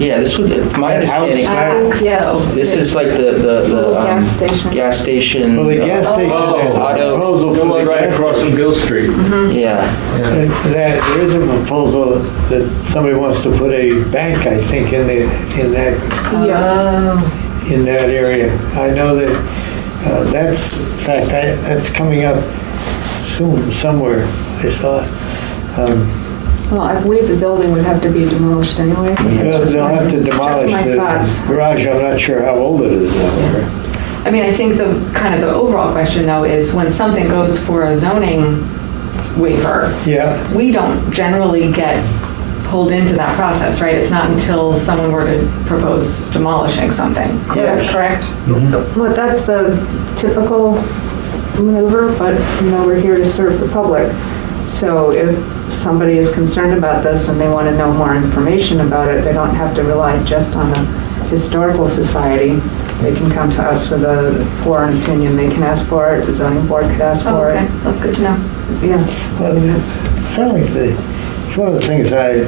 Yeah, this would, my That house understanding, back. Yes. this is like the Little gas station. gas station. Well, the gas station, there's a auto- proposal The for one the right gas across from Gill Street. Yeah, There is a proposal that somebody wants to put a bank, I think, in that area. I know that that's coming up soon somewhere. I saw it. Well, I believe the building would have to be demolished anyway. They'll have to demolish Just my the thoughts. garage. I'm not sure how old it is now. I mean, I think the overall question though is when something goes for a zoning waiver, Yeah, we don't generally get pulled into that process, right? It's not until someone were to propose demolishing something. Yes. Correct? Well, that's the typical maneuver, but, we're here to serve the public. So if somebody is concerned about this and they want to know more information about it, they don't have to rely just on the Historical Society. They can come to us for an opinion. They can ask for it, the zoning board could ask Oh, for okay, it. that's good to know. Yeah. well, it's one of the things I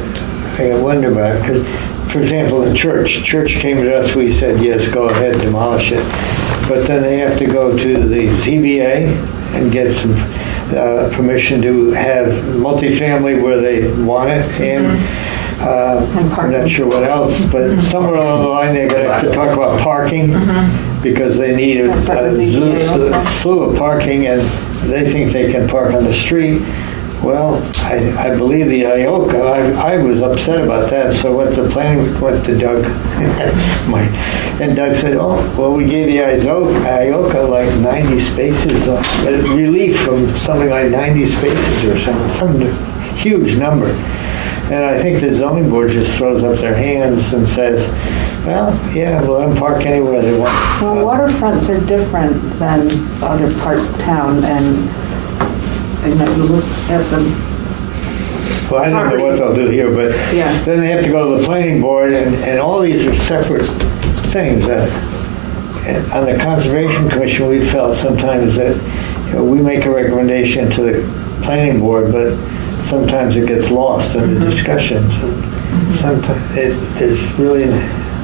wonder about, because, for example, the church came to us, we said, yes, go ahead, demolish it. But then they have to go to the ZBA and get some permission to have multifamily where they want it, and I'm not sure what else, but somewhere along the line, they're going to have to talk about parking, because they need That's at the ZBA a also. slew of parking, and they think they can park on the street. Well, I believe the IOCA, I was upset about that, so went to Doug, and Doug said, oh, well, we gave the IOCA like 90 spaces, relief from something like 90 spaces or something, some huge number. And I think the zoning board just throws up their hands and says, well, yeah, well, let them park anywhere they want. Well, waterfronts are different than other parts of town, and you look at them. Well, I don't know what they'll do here, but Yeah. then they have to go to the planning board, and all these are separate things. On the Conservation Commission, we felt sometimes that we make a recommendation to the planning board, but sometimes it gets lost in the discussions. And sometimes it's really,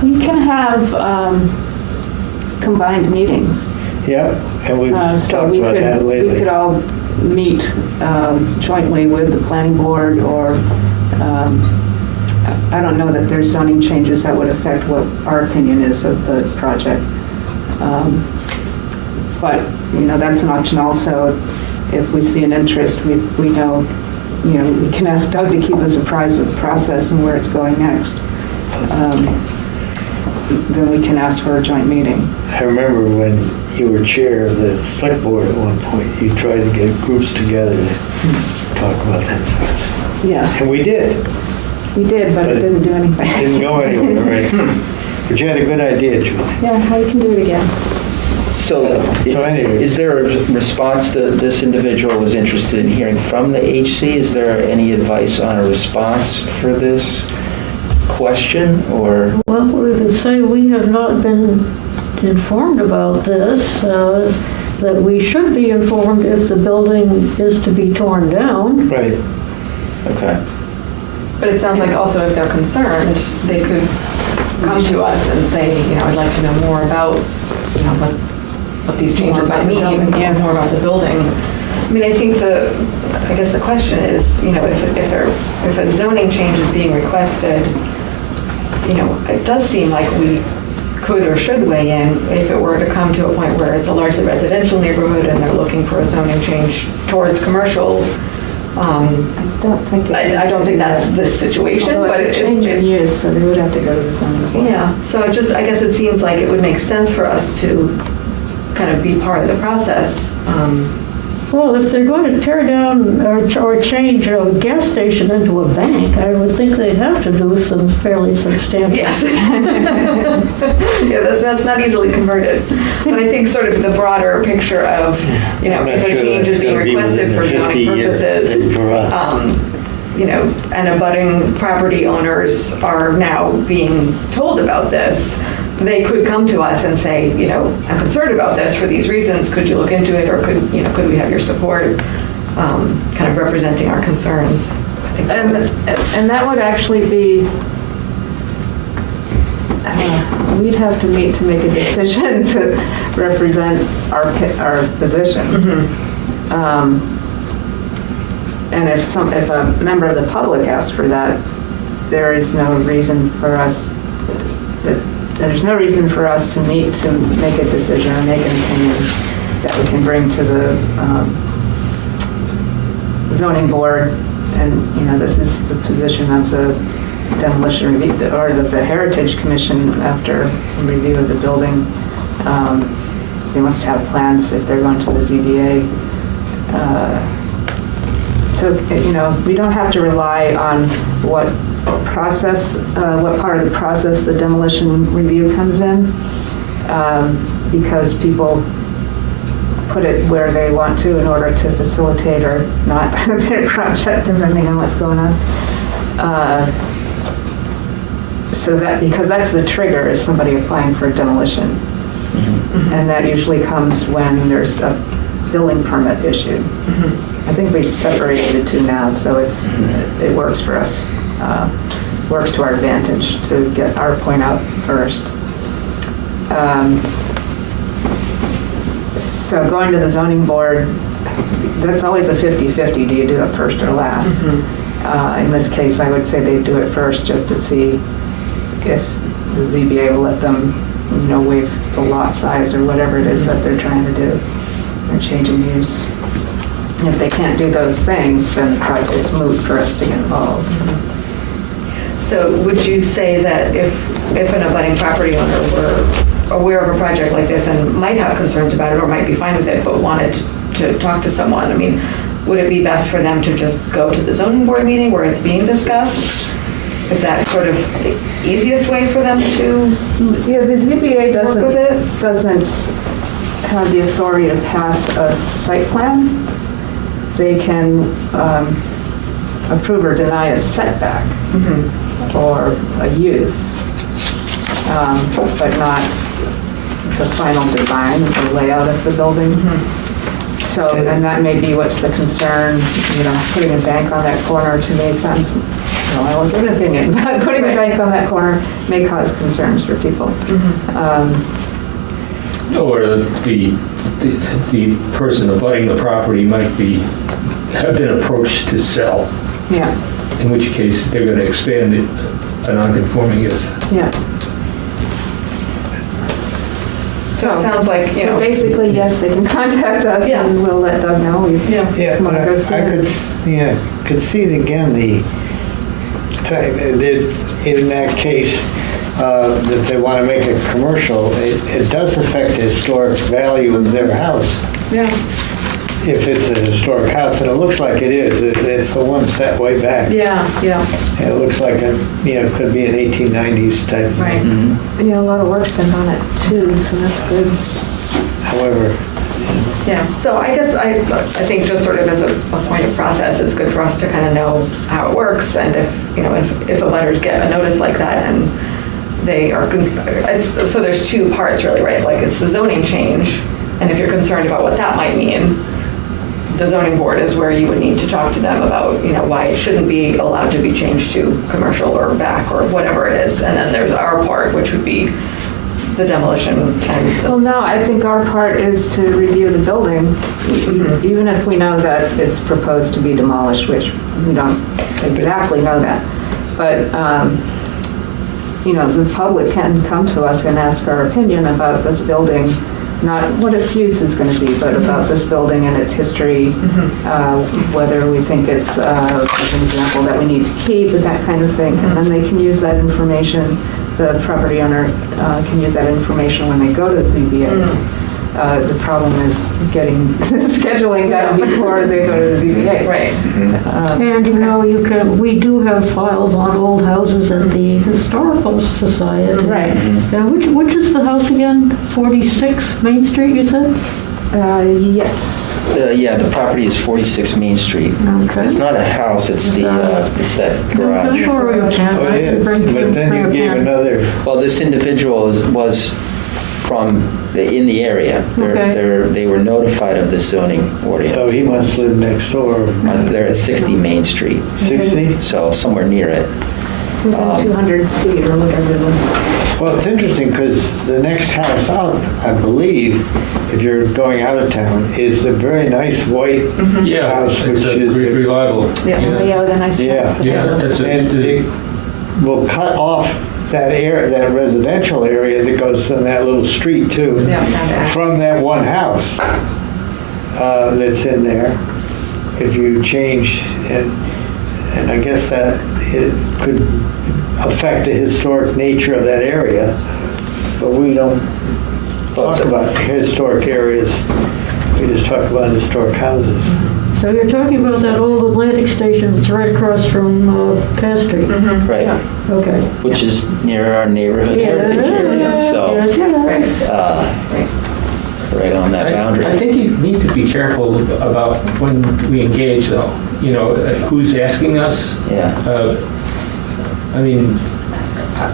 We can have combined meetings. yeah, and we've So talked we about could, that we lately. could all meet jointly with the planning board, or I don't know that there's zoning changes that would affect what our opinion is of the project. But, that's an option also. If we see an interest, we know, we can ask Doug to keep us apprised of the process and where it's going next. Then we can ask for a joint meeting. I remember when you were chair of the select board at one point, you tried to get groups together to talk about that stuff. Yeah, And we did. we did, but it didn't do anything. Didn't go anywhere, right? But you had a good idea, Julie. Yeah, we can do it again. so anyway. is there a response that this individual was interested in hearing from the HC? Is there any advice on a response for this question, or? Well, we could say we have not been informed about this, that we should be informed if the building is to be torn down. Right. Okay. But it sounds like also if they're concerned, they could come to us and say, I'd like to know more about, what these changes might mean, more about the building. I mean, I think I guess the question is, if a zoning change is being requested, it does seem like we could or should weigh in if it were to come to a point where it's a largely residential neighborhood and they're looking for a zoning change towards commercial. I don't think. I don't think that's the situation, Although but it's a change in use, so they would have to go to the zoning board. yeah, so it just, I guess it seems like it would make sense for us to kind of be part of the process. Well, if they're going to tear down or change a gas station into a bank, I would think they'd have to do some fairly substantial. Yes. Yeah, that's not easily converted. But I think sort of the broader picture of, you know, I'm not if a sure change is that's being gonna be requested within for the zoning 50-year purposes, thing for us. you know, and abutting property owners are now being told about this, they could come to us and say, you know, I'm concerned about this for these reasons. Could you look into it, or could we have your support? Kind of representing our concerns. I think And that would actually be, we'd have to meet to make a decision to represent our position. And if a member of the public asked for that, there is no reason for us, there's no reason for us to meet to make a decision or make an opinion that we can bring to the zoning board. And, you know, this is the position of the demolition review, or the Heritage Commission after review of the building. They must have plans if they're going to the ZBA. So, you know, we don't have to rely on what process, what part of the process the demolition review comes in, because people put it where they want to in order to facilitate or not their project, depending on what's going on. So that, because that's the trigger, is somebody applying for demolition. And that usually comes when there's a building permit issued. I think we've separated the two now, so it works for us. Works to our advantage to get our point out first. So going to the zoning board, that's always a 50-50. Do you do it first or last? In this case, I would say they do it first just to see if the ZBA will let them, you know, waive the lot size or whatever it is that they're trying to do. They're changing use. And if they can't do those things, then the project's moot for us to get involved. So would you say that if an abutting property owner were aware of a project like this and might have concerns about it or might be fine with it but wanted to talk to someone, I mean, would it be best for them to just go to the zoning board meeting where it's being discussed? Is that sort of the easiest way for them to Yeah, the ZBA work with it? doesn't have the authority to pass a site plan. They can approve or deny a setback or a use, but not the final design or layout of the building. So, and that may be what's the concern, you know, putting a bank on that corner to me sounds, well, I won't give an opinion, but putting a bank on that corner may cause concerns for people. Or the person abutting the property might have been approached to sell, Yeah, in which case they're going to expand a non-conforming use. yeah. So it sounds like, you So know. basically, yes, they can contact us Yeah. and we'll let Doug know. Yeah, Wanna but go see I it? could see again the fact that in that case that they want to make it commercial, it does affect the historic value of their house. Yeah. If it's a historic house, and it looks like it is, it's the one set way back. Yeah, yeah, It looks like it could be an 1890s type. right. Yeah, a lot of work's been on it too, so that's good. However, Yeah, so I guess I think just sort of as a point of process, it's good for us to kind of know how it works, and if the letters get a notice like that and they are concerned, so there's two parts really, right? Like it's the zoning change, and if you're concerned about what that might mean, the zoning board is where you would need to talk to them about, why it shouldn't be allowed to be changed to commercial or back or whatever it is. And then there's our part, which would be the demolition and Well, no, I think our part is to review the building, even if we know that it's proposed to be demolished, which we don't exactly know that. But, the public can come to us and ask our opinion about this building not what its use is going to be, but about this building and its history, whether we think it's an example that we need to keep, and that kind of thing. And then they can use that information, the property owner can use that information when they go to ZBA. The problem is getting scheduling done before they go to the ZBA. Right. And we do have files on old houses at the Historical Society. Right. Which is the house again? 46 Main Street, you said? Yes. Yeah, the property is 46 Main Street. Okay. It's not a house, it's it's that garage. Oh, it is, but then you gave another, Well, this individual was from in the area. They were notified of the zoning ordinance. so he must live next door, They're at 60 Main Street, 60? so somewhere near it. Within 200 feet or whatever. Well, it's interesting because the next house up, I believe, if you're going out of town, is a very nice white Yeah, house, it's which a is, great reliable. Yeah, the nice Yeah. house. Yeah, that's and a, it will cut off that area, that residential area that goes on that little street too, from that one house that's in there. If you change, and I guess that it could affect the historic nature of that area, but we don't talk about historic areas. We just talk about historic houses. So you're talking about that old Atlantic station that's right across from Cass Street? Right. Okay. Which is near our neighborhood heritage area, so right on that boundary. I think you need to be careful about when we engage, though. You know, who's asking us? Yeah. I mean,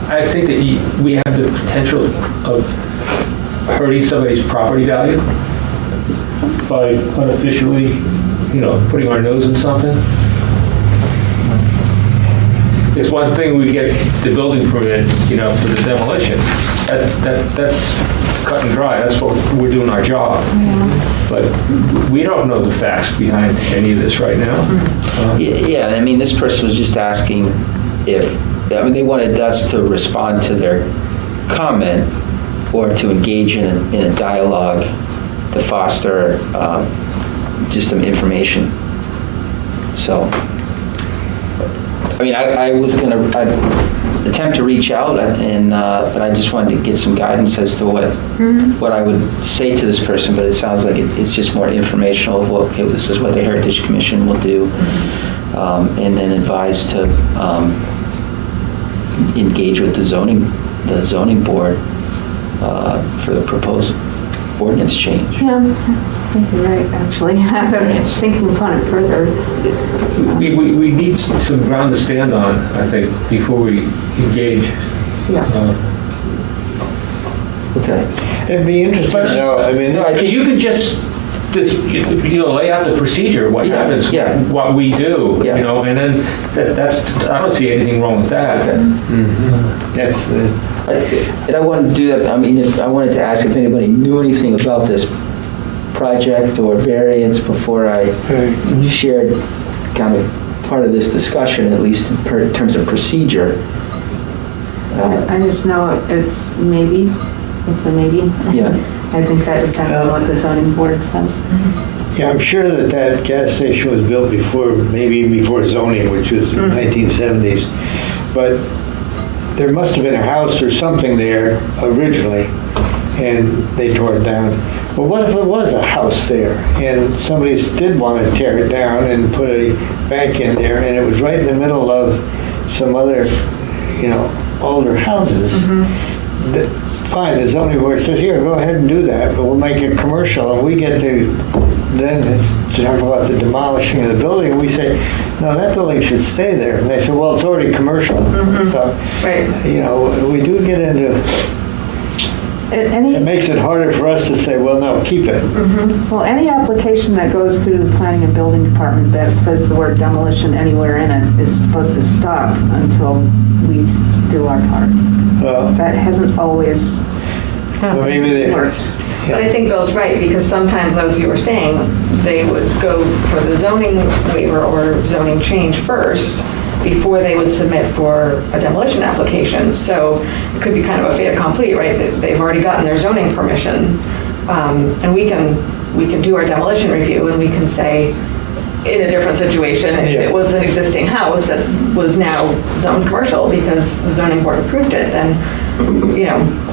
I think that we have the potential of hurting somebody's property value by unofficially, putting our nose in something. It's one thing we get the building permit, for the demolition. That's cut and dry. That's what we're doing our job. But we don't know the facts behind any of this right now. Yeah, I mean, this person was just asking they wanted us to respond to their comment or to engage in a dialogue to foster just some information. So, I mean, I was going to attempt to reach out, but I just wanted to get some guidance as to what I would say to this person. But it sounds like it's just more informational. Okay, this is what the Heritage Commission will do, and then advise to engage with the zoning board for the proposed ordinance change. Yeah, I think you're right, actually. Thinking upon it further. We need some ground to stand on, I think, before we engage. Yeah. Okay. It'd be interesting to know, I mean, You could just lay out the procedure, what happens, what we do, and then that's, I don't see anything wrong with that. that's And I wanted to do that. I mean, I wanted to ask if anybody knew anything about this project or variance before I shared kind of part of this discussion, at least in terms of procedure. I just know it's maybe. It's a maybe. Yeah. I think that depends on what the zoning board says. Yeah, I'm sure that gas station was built maybe even before zoning, which was 1970s. But there must have been a house or something there originally, and they tore it down. But what if it was a house there, and somebody did want to tear it down and put a bank in there, and it was right in the middle of some other, older houses? Fine, the zoning board says, here, go ahead and do that, but we'll make it commercial, and we get to then talk about the demolishing of the building, and we say, no, that building should stay there. And they say, well, it's already commercial. So, we do get into, it makes it harder for us to say, well, no, keep it. Well, any application that goes through the planning and building department that says the word demolition anywhere in it is supposed to stop until we do our part. That hasn't always worked. But I think Bill's right, because sometimes, as you were saying, they would go for the zoning waiver or zoning change first before they would submit for a demolition application. So it could be kind of a fait accompli, right? That they've already gotten their zoning permission, And we can do our demolition review, and we can say, in a different situation, if it was an existing house that was now zoned commercial because the zoning board approved it, then,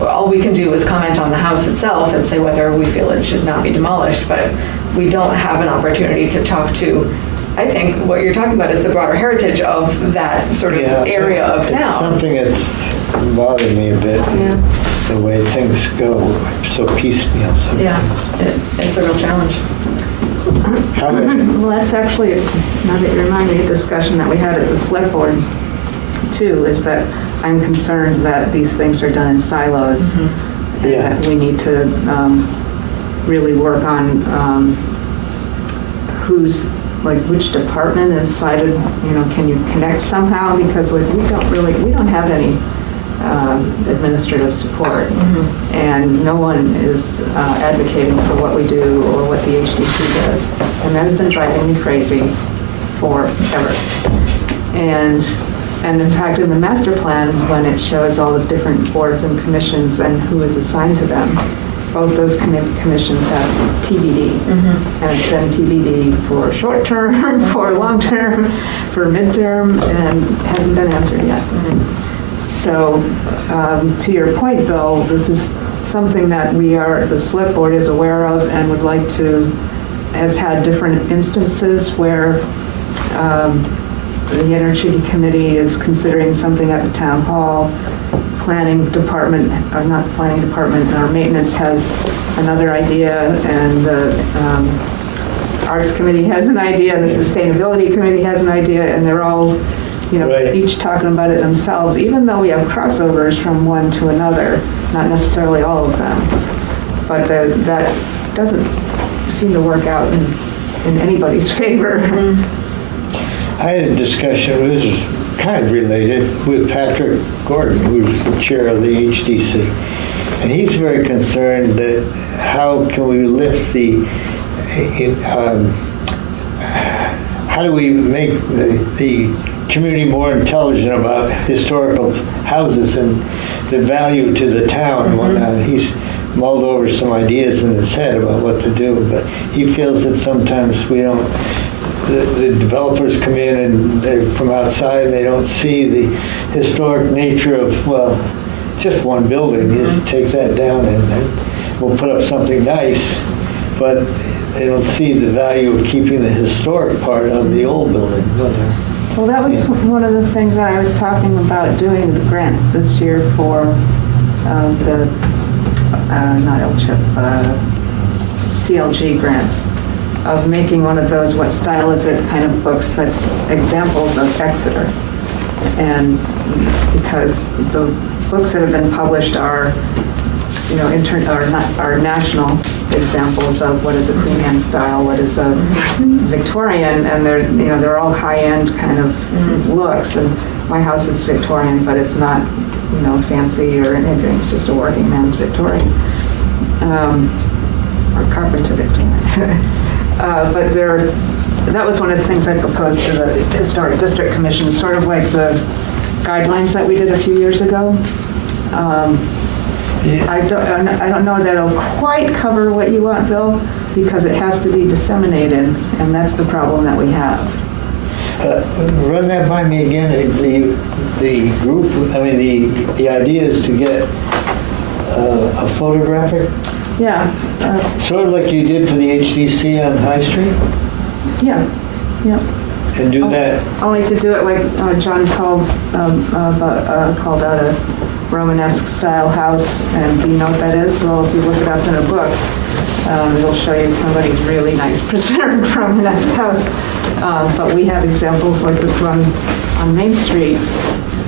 all we can do is comment on the house itself and say whether we feel it should not be demolished, but we don't have an opportunity to talk to, I think what you're talking about is the broader heritage of that sort of area of town. It's something that's bothered me a bit, the way things go, so piecemeal. It's a real challenge. Well, that's actually, now that you remind me, a discussion that we had at the select board too, is that I'm concerned that these things are done in silos. And that we need to really work on which department is cited, can you connect somehow? Because we don't have any administrative support, and no one is advocating for what we do or what the HDC does, and that has been driving me crazy forever. And in fact, in the master plan, when it shows all the different boards and commissions and who is assigned to them, both those commissions have TBD, and it's been TBD for short term, for long term, for midterm, and hasn't been answered yet. So, to your point, Bill, this is something that the select board is aware of and would like to, has had different instances where the Energy Committee is considering something at the town hall. Planning department, or not planning department, our maintenance has another idea, and the Arts Committee has an idea, and the Sustainability Committee has an idea, and they're all each talking about it themselves, even though we have crossovers from one to another, not necessarily all of them. But that doesn't seem to work out in anybody's favor. I had a discussion, this is kind of related, with Patrick Gordon, who's the chair of the HDC. And he's very concerned that how can we lift how do we make the community more intelligent about historical houses and the value to the town and whatnot. He's mulled over some ideas in his head about what to do, but he feels that sometimes we don't, the developers come in and they're from outside and they don't see the historic nature of, just one building. Just take that down and we'll put up something nice, but they don't see the value of keeping the historic part of the old building. Well, that was one of the things that I was talking about doing the grant this year for the, not LCHIP, CLG grants, of making one of those, what style is it, kind of books that's examples of Exeter. And because the books that have been published are, are national examples of what is a Queen Anne style, what is a Victorian, and they're all high-end kind of looks. And my house is Victorian, but it's not, fancy or anything. It's just a working man's Victorian, or carpenter Victorian. But that was one of the things I proposed to the Historic District Commission, sort of like the guidelines that we did a few years ago. I don't know that it'll quite cover what you want, Bill, because it has to be disseminated, and that's the problem that we have. Run that by me again. The group, the idea is to get a photographic? Yeah. Sort of like you did for the HDC on High Street? Yeah. And do that. Only to do it like John called out a Romanesque style house, and do you know what that is? Well, if you look it up in a book, it'll show you somebody's really nice preserved Romanesque house. But we have examples like this one on Main Street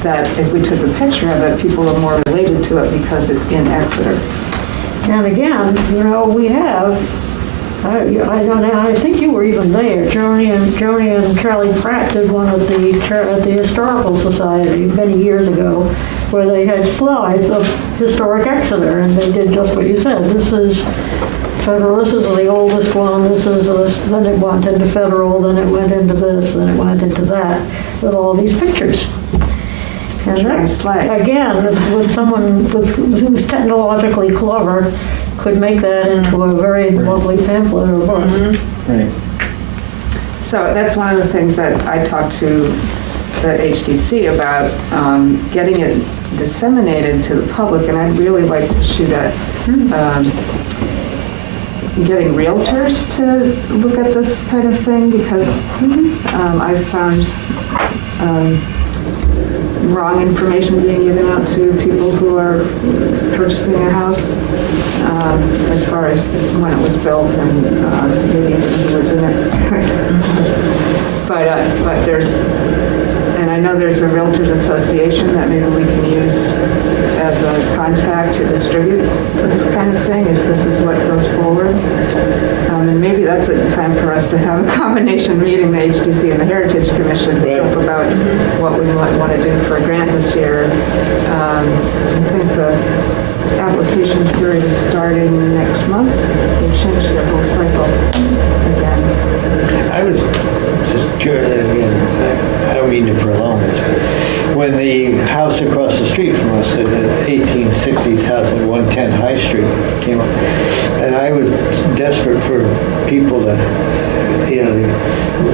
that if we took a picture of it, people are more related to it because it's in Exeter. And again, we have, I think you were even there, Joni and Charlie Pratt did one at the Historical Society many years ago, where they had slides of historic Exeter, and they did just what you said. This is federal, this is the oldest one, then it went into federal, then it went into this, then it went into that, with all these pictures. And that, Slides. again, with someone who's technologically clever, could make that into a very lovely pamphlet or book. Right. So that's one of the things that I talked to the HDC about, getting it disseminated to the public, and I'd really like to shoot at getting realtors to look at this kind of thing, because I've found wrong information being given out to people who are purchasing a house, as far as when it was built and maybe who was in it. But there's, and I know there's a Realtors Association that maybe we can use as a contact to distribute this kind of thing, if this is what goes forward. And maybe that's a time for us to have a combination meeting, the HDC and the Heritage Commission, to talk about what we might want to do for a grant this year. I think the application period is starting next month. They've changed their whole cycle again. I was just curious, again, I don't mean to prolong this, but when the house across the street from us, at 1860s house at 110 High Street came up, and I was desperate for people to,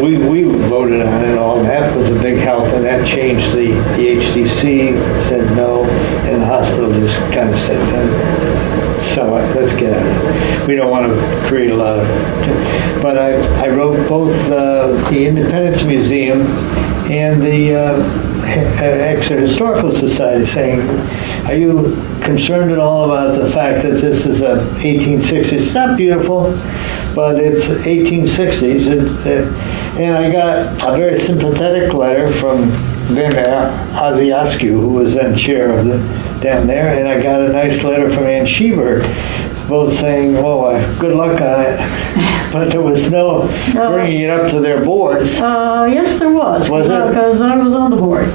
we voted on it all, and that was a big help, and that changed the HDC said no, and the hospital just kind of said, so let's get out of it. We don't want to create a lot of, but I wrote both the Independence Museum and the Exeter Historical Society saying, are you concerned at all about the fact that this is a 1860s? It's not beautiful, but it's 1860s. And I got a very sympathetic letter from Werner Oziascu, who was then chair of the down there, and I got a nice letter from Ann Schieber, both saying, well, good luck on it. But there was no bringing it up to their boards. Yes, there was. Was it? Because I was on the board.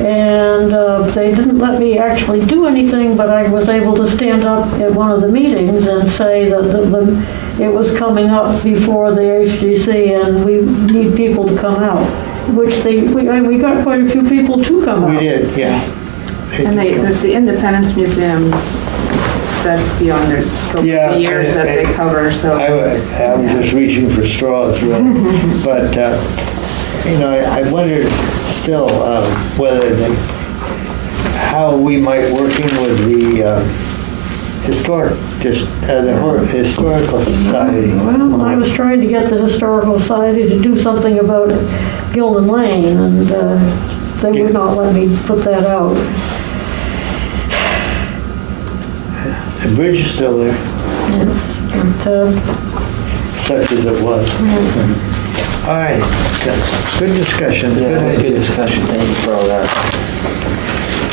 And they didn't let me actually do anything, but I was able to stand up at one of the meetings and say that it was coming up before the HDC and we need people to come out, which we got quite a few people to come out. We did, yeah. And the Independence Museum, that's beyond their scope of Yeah, the years that they cover, so. I was just reaching for straws, really. But, I wondered still whether how we might work in with the Historical Society. Well, I was trying to get the Historical Society to do something about Gilman Lane, and they would not let me put that out. The bridge is still there, But, such as it was. All right, good discussion. Yeah, that was good discussion. Thank you for all that.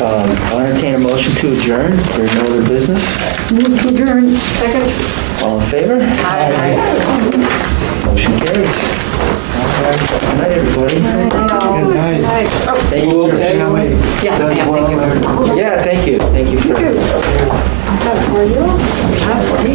I'll entertain a motion to adjourn. There's no other business. move to adjourn. Second? All in favor? Aye. Motion carries. All right. Good night, everybody. Good night. Thank you. Yeah, thank you. Yeah, thank you. Thank you for. Is that for you? Not for me.